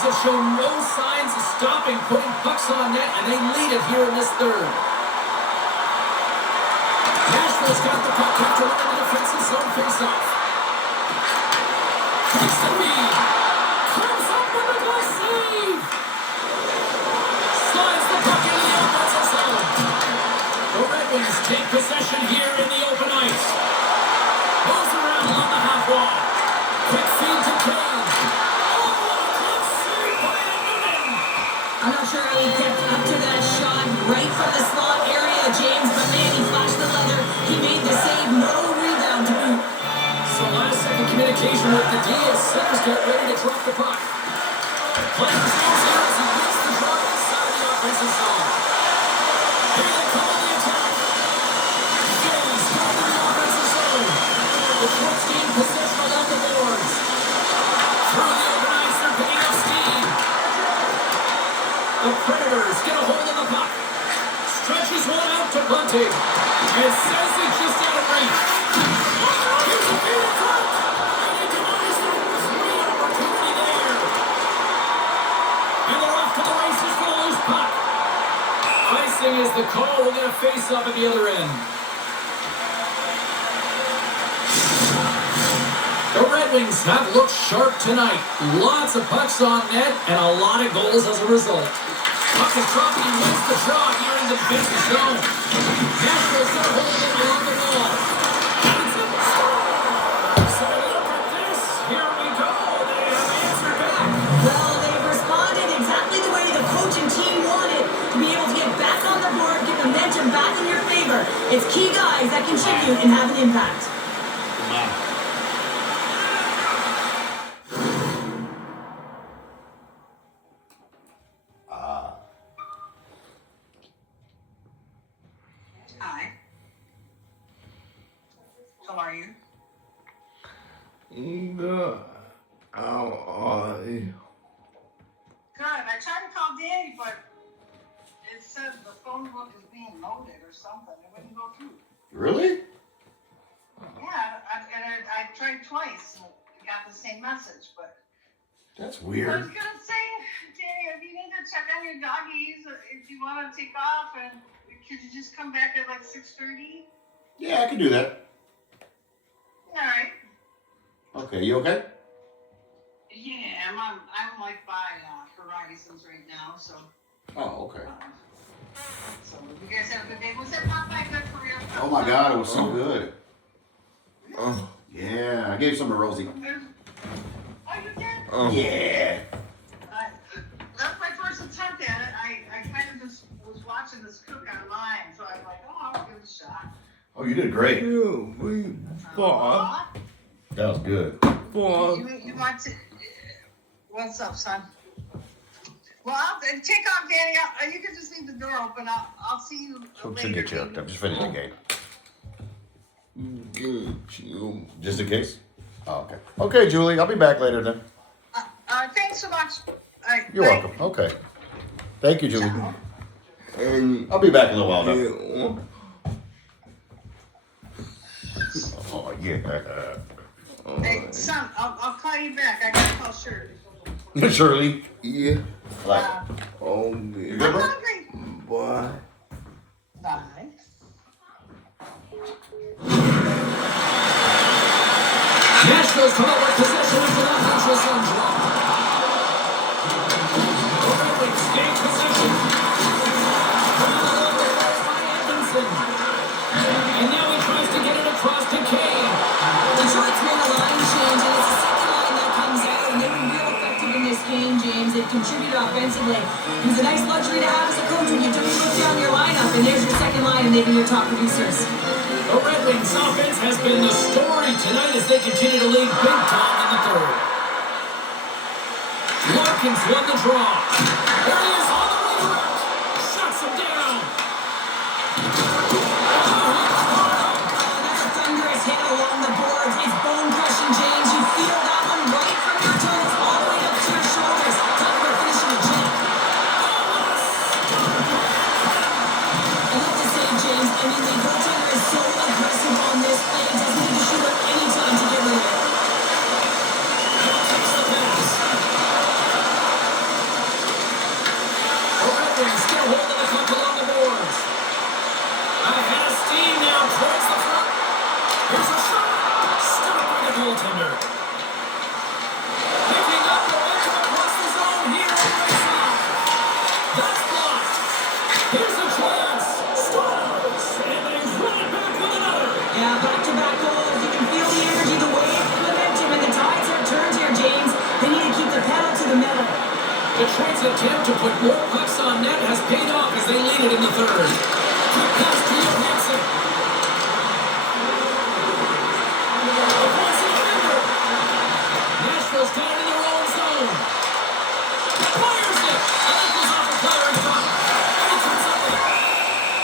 Have shown no signs of stopping putting pucks on net, and they lead it here in this third. Nashville's got the puck after winning the defensive zone faceoff. Takes the lead. Comes up with a good save. Slides the puck into the offensive zone. The Red Wings take possession here in the open ice. Moves around on the half wall. Quick feed to Kane. I'm not sure how he kept up to that shot right from the slot area, James, but man, he flashed the leather. He made the save, no rebound to boot. So last second communication with the D as centers get ready to drop the puck. Playing his nose here as he beats the drop inside the offensive zone. Here they come on the attack. James got to the offensive zone. The Detroit's team possession along the boards. Through the open ice, they're picking up steam. The Predators get a hold of the puck. Stretches one out to Bunting. And says it just out of reach. Here's a beat in front. And they denies the free opportunity there. And they're off to the races for the loose puck. Icing is the call. We'll get a face-off at the other end. The Red Wings have looked sharp tonight. Lots of pucks on net and a lot of goals as a result. Puck is dropping and wins the draw here in the defensive zone. Nashville's got a hold of it along the wall. So look at this. Here we go. They have answered back. Well, they've responded exactly the way the coach and team wanted to be able to get back on the board, get momentum back in your favor. It's key guys that contribute and have an impact. Hi. How are you? Good. How are you? Good. I tried to call Danny, but it said the phone book is being loaded or something. It wouldn't go through. Really? Yeah, I tried twice and got the same message, but That's I was weird. gonna say, Danny, if you need to check on your doggies, if you want to take off, and could you just come back at like 6:30? Yeah, I can do that. All right. Okay, you okay? Yeah, I'm like by Horizons right now, so. Oh, okay. So you guys have a good day. Was that Popeye good for real? Oh my God, it was so good. Oh, Yeah, I gave some to Rosie. Oh, you did? oh. Yeah. That's my first attempt at it. I kind of just was watching this cook online, so I was like, oh, I'll give it a shot. Oh, you did great. We fought. Aw. That was good. You want to? What's up, son? Well, I'll take off, Danny. You can just leave the door open. I'll see you Should later. get you hooked up. Just finish the game. Get you. Just in case? Oh, okay. Okay, Julie, I'll be back later then. Thanks so much. All right, You're bye. welcome. Okay. Thank you, Julie. Ciao. And I'll be back in a little while now. you. Oh, yeah. Hey, son, I'll call you back. I gotta call Shirley. Shirley. Yeah. Like, Oh, you yeah. good, bro? Hungry. Bye. Bye. Nashville's come out with possession of the neutral zone draw. The Red Wings gain possession. luxury to have as a coach when you do look down your lineup, and there's your second line and maybe your top producers. The Red Wings offense has been the story tonight as they continue to lead big time in the third. Larkin's won the draw. There he is on the redirect. Shuts him down. That's a thunderous hit along the boards. It's bone-crushing, James. You feel that one right from your toes all the way up to your shoulders. Talk about finishing a jet. I love to say, James, I mean, the goaltender is so aggressive on this play. He doesn't need to shoot at any time to get rid of it. Takes the pass. The Red Wings still holding the puck along the boards. Ahead of steam now towards the front. Here's a shot. Stopped by the goaltender. Picking up the momentum across the zone here on the right side. That's blocked. Here's a chance. Scores. And they run it back with another. Yeah, back-to-back goals. You can feel the energy, the wave, the momentum, and the tides have turned here, James. They need to keep the pedal to the metal. Detroit's attempt to put more pucks on net has paid off as they lead it in the third. Quick pass to Johansson. Nashville's got it in their own zone. Fires it. Ankles off a firing puck. And he turns up it.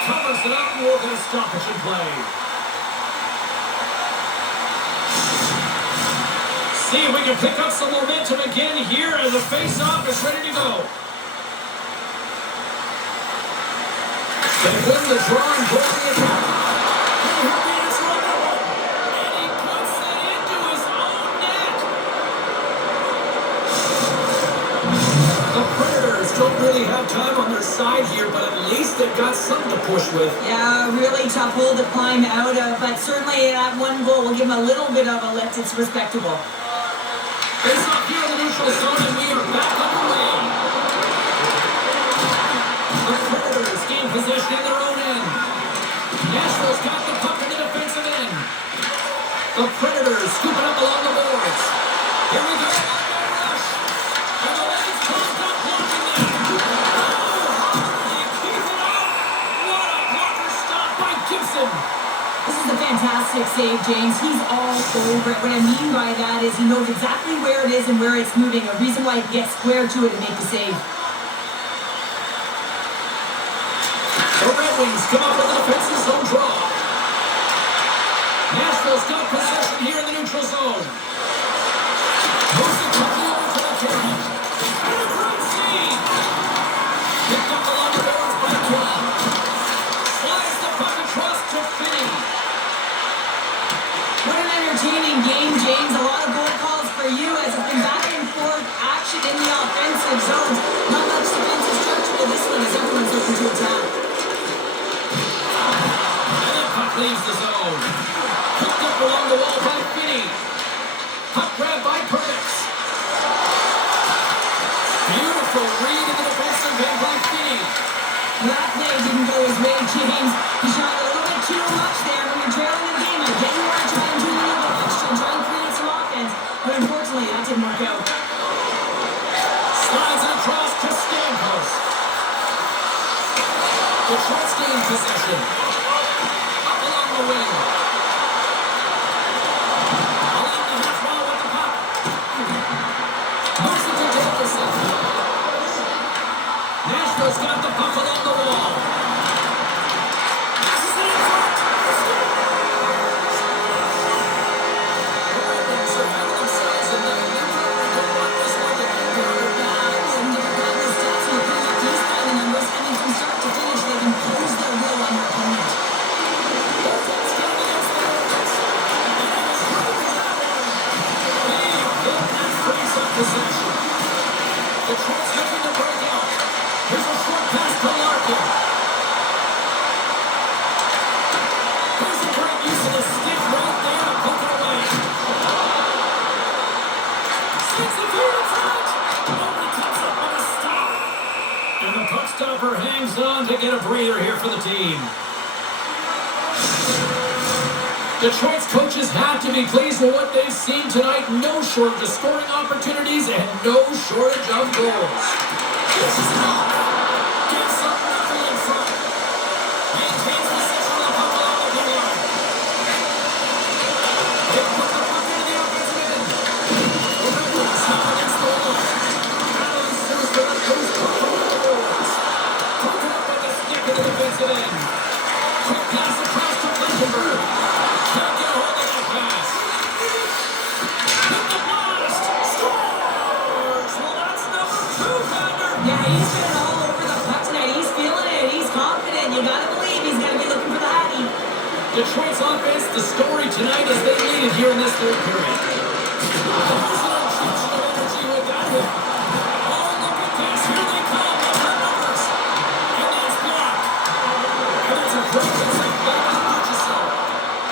Covers it up and will get a stoppage in play. See if we can pick up some momentum again here as the face-off is ready to go. They win the draw and go to the attack. He'll be answering that one. And he puts it into his own net. The Predators don't really have time on their side here, but at least they've got something to push with. Yeah, really tough hole to climb out of, but certainly that one goal will give them a little bit of a lift. It's respectable. Face off here in the neutral zone, and we are back underway. The Predators gain possession in their own end. Nashville's got the puck in the defensive end. The Predators scoop it up along the boards. Here we go. Rush. And the Lions closed up blocking that. Oh, they keep it out. What a blocker stop by Gibson. This is a fantastic save, James. He's all over it. What I mean by that is he knows exactly where it is and where it's moving. A reason why he gets square to it and make the save. The Red Wings come up with a defensive zone draw. Nashville's got possession here in the neutral zone. Moves the puck over to the King. And a great save. Picked up along the boards by King. Slides the puck across to Finney. What an entertaining game, James. A lot of goal calls for you as it's been back and forth action in the offensive zones. Not much defensive structure to this one as everyone's looking to attack. And the puck leaves the zone. Picked up along the wall by Finney. Puck grab by Perdix. Beautiful read in the defensive end by Finney. That play didn't go his way, James. He shot a little bit too much there when you're trailing in the game. I get you want to try and do a little bit extra and try and create some offense, but unfortunately that didn't work out. Slides it across to Stamkos. Detroit's gain possession. Up along the wing. Along the half wall with the puck. Moves it to Davison. Nashville's got the puck along the wall. Passes it in front. The Red Wings are finding themselves in the middle. They don't want this one to end. And they're got the stats and putting up these kind of numbers, and then from start to finish, they've imposed their will on their opponent. Possession. Detroit's looking to break out. Here's a short pass to Larkin. Here's a great use of the stick right there to poke it away. Sends it through in front. Only comes up with a stop. And the puck stopper hangs on to get a breather here for the team. Detroit's coaches have to be pleased with what they've seen tonight. No shortage of scoring opportunities and no shortage of goals. This is not. drives it in. Quick pass across to Blankenburg. Can't get a hold of that pass. Hit the blast. Scores! Well, that's number 2, Pounder. Yeah, he's been all over the puck tonight. He's feeling it. He's confident. You gotta believe he's gonna be looking for the Hattie. Detroit's offense, the story tonight as they lead it here in this third period. Energy with that hit. Oh, look at this. Here they come. Look at numbers. And that's blocked. And that's a great intercept back on Josi.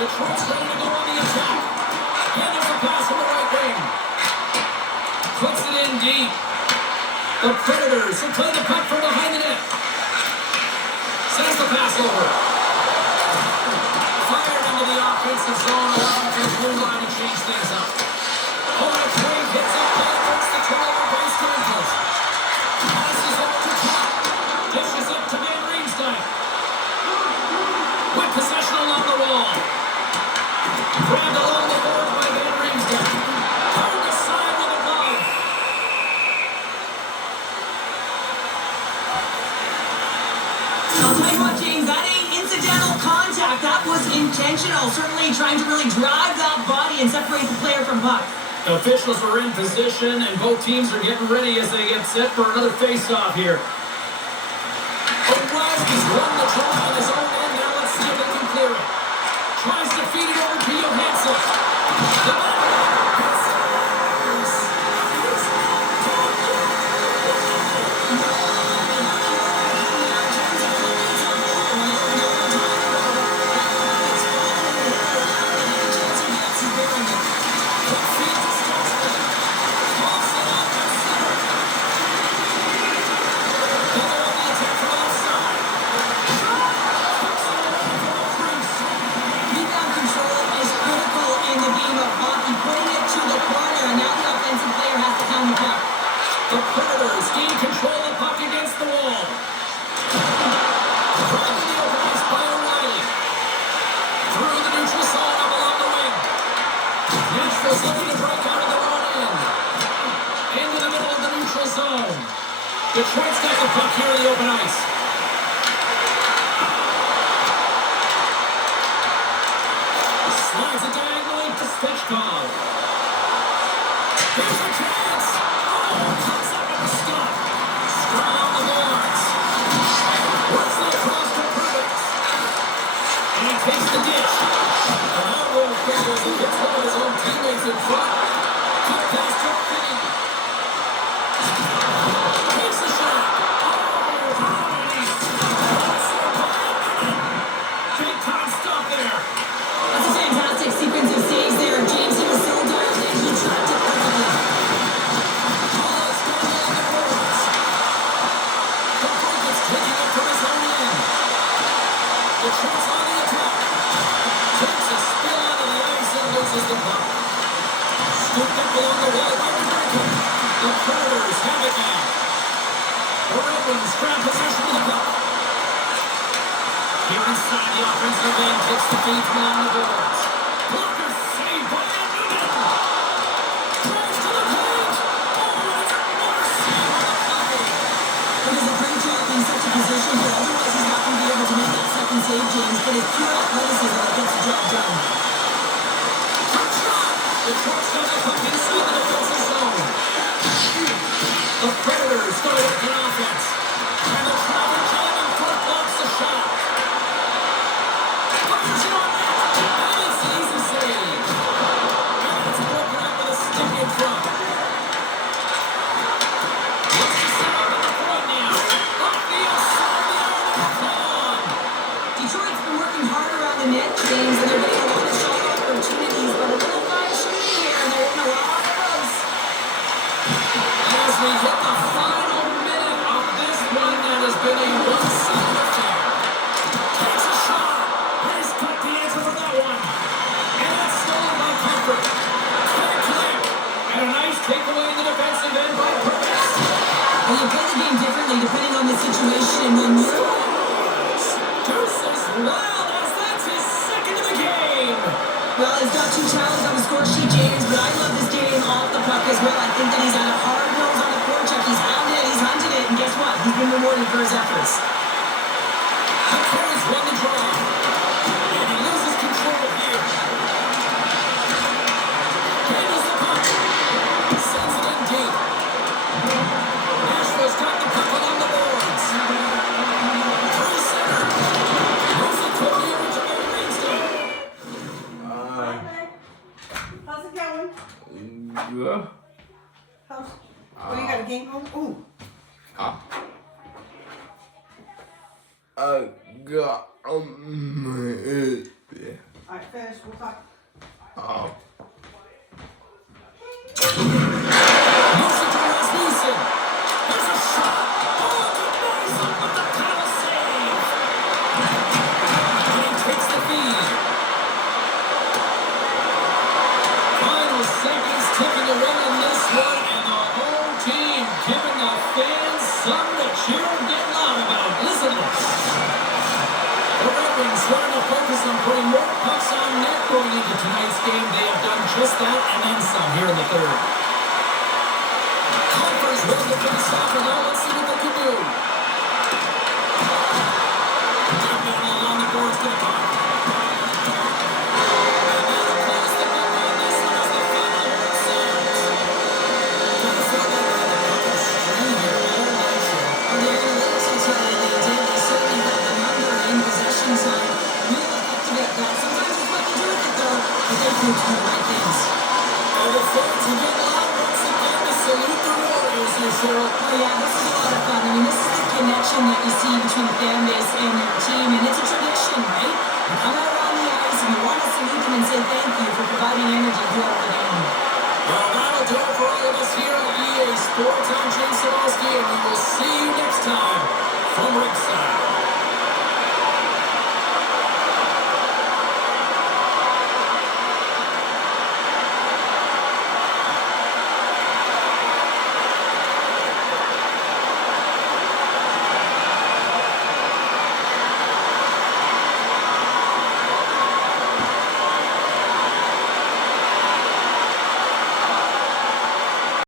Detroit's ready to go on the attack. And there's a pass on the right wing. Puts it in deep. The Predators will play the puck from behind the net. Sends the pass over. Fired into the offensive zone, allowing for the blue line to change things up. Oh, and a trade hits up there, breaks the turnover by Stamkos. Passes over to top. Dishes up to Van Riemsdyk. With possession along the wall. Grabbed along the boards by Van Riemsdyk. Turned aside with a glove. I'll tell you what, James, that ain't incidental contact. That was intentional. Certainly trying to really drive that body and separate the player from puck. Officials are in position, and both teams are getting ready as they get set for another face-off here. O'Reilly's won the draw on his own end. Now let's see if they can clear it. Tries to feed it over to Johansson. The ball The Predators gain control of the puck against the wall. Driving the open ice by O'Reilly. Through the neutral zone up along the wing. Nashville's looking to break out of their own end. Into the middle of the neutral zone. Detroit's got the puck here in the open ice. Slides it diagonally to Stechkov. Here's a chance. Comes up with a stop. Scrum on the boards. Works it across to Previx. And he takes the ditch. And that will figure he gets one of his own teammates in front. Quick pass to Finney. Takes the shot. Oh, big time stop there. That's a fantastic sequence of saves there. James, he was so dialed in. He tracked it perfectly. Detroit's on the attack. Takes a spill out of the ice and loses the puck. Scooped up along the wall by McGregor. The Predators have it now. The Red Wings grab possession of the puck. Here inside the offensive end takes the feed from along the boards. Blocker saved by Newman. Drives to the cage. Oh, it's another save on the play. It was a great job in such a position, but otherwise he's not going to be able to make that second save, James. But it's pure athleticism that gets the job done. Detroit's got the puck inside the defensive zone. The Predators go with an offense. And the travel jamming foot blocks the shot. Fires it on net. And it's an easy save. And that's broken up with a stick in front. Looks to set up at the point now. Off the outside, the iron play on. Detroit's been working hard around the net, James, and they're getting a lot of shot opportunities, but a little fine shooting here, and they're in a lot of those. As we hit the final minute of this one that has been a one-sided affair. Takes a shot. He's got the answer for that one. And that's stolen by Comfort. Quick click. And a nice takeaway in the defensive end by Previx. Well, you play the game differently depending on the situation. When you're... Deuces wild as that's his second of the game. Well, he's got 2 tallies on the score sheet, James, but I love this game off the puck as well. I think that he's had a hard nose on the forecheck. He's hounded it, he's hunted it, and guess what? He's been rewarded for his efforts. The I got Alright, finish. We'll talk. Motion to Rasmussen. There's a shot. Oh, it's a nice one with the paddle save. And he takes the feed. Final seconds ticking away in this one, and the home team giving the fans something to cheer and get loud about. Listen to this. The Red Wings starting to focus on putting more pucks on net going into tonight's game. They have done just that and then some here in the third. Clippers ready to finish off, and now let's see what they can do. Jim Mantle along the boards to the puck. And that'll close the book on this one as the final word sounds. Kind of felt like the puck was strained here all night, so. On the analytics will tell you they did. They certainly had the number in possession time. Real effective at that. Sometimes it's what to do with it, though. But they proved to do the right things. And the fans are getting loud once again to salute the Warriors here, Cheryl. Oh yeah, this is a lot of fun. I mean, this is the connection that you see between the fan base and their team, and it's a tradition, right? You come out on the ice and you want to salute them and say thank you for providing energy throughout the game. Well, that'll do it for all of us here on EA Sports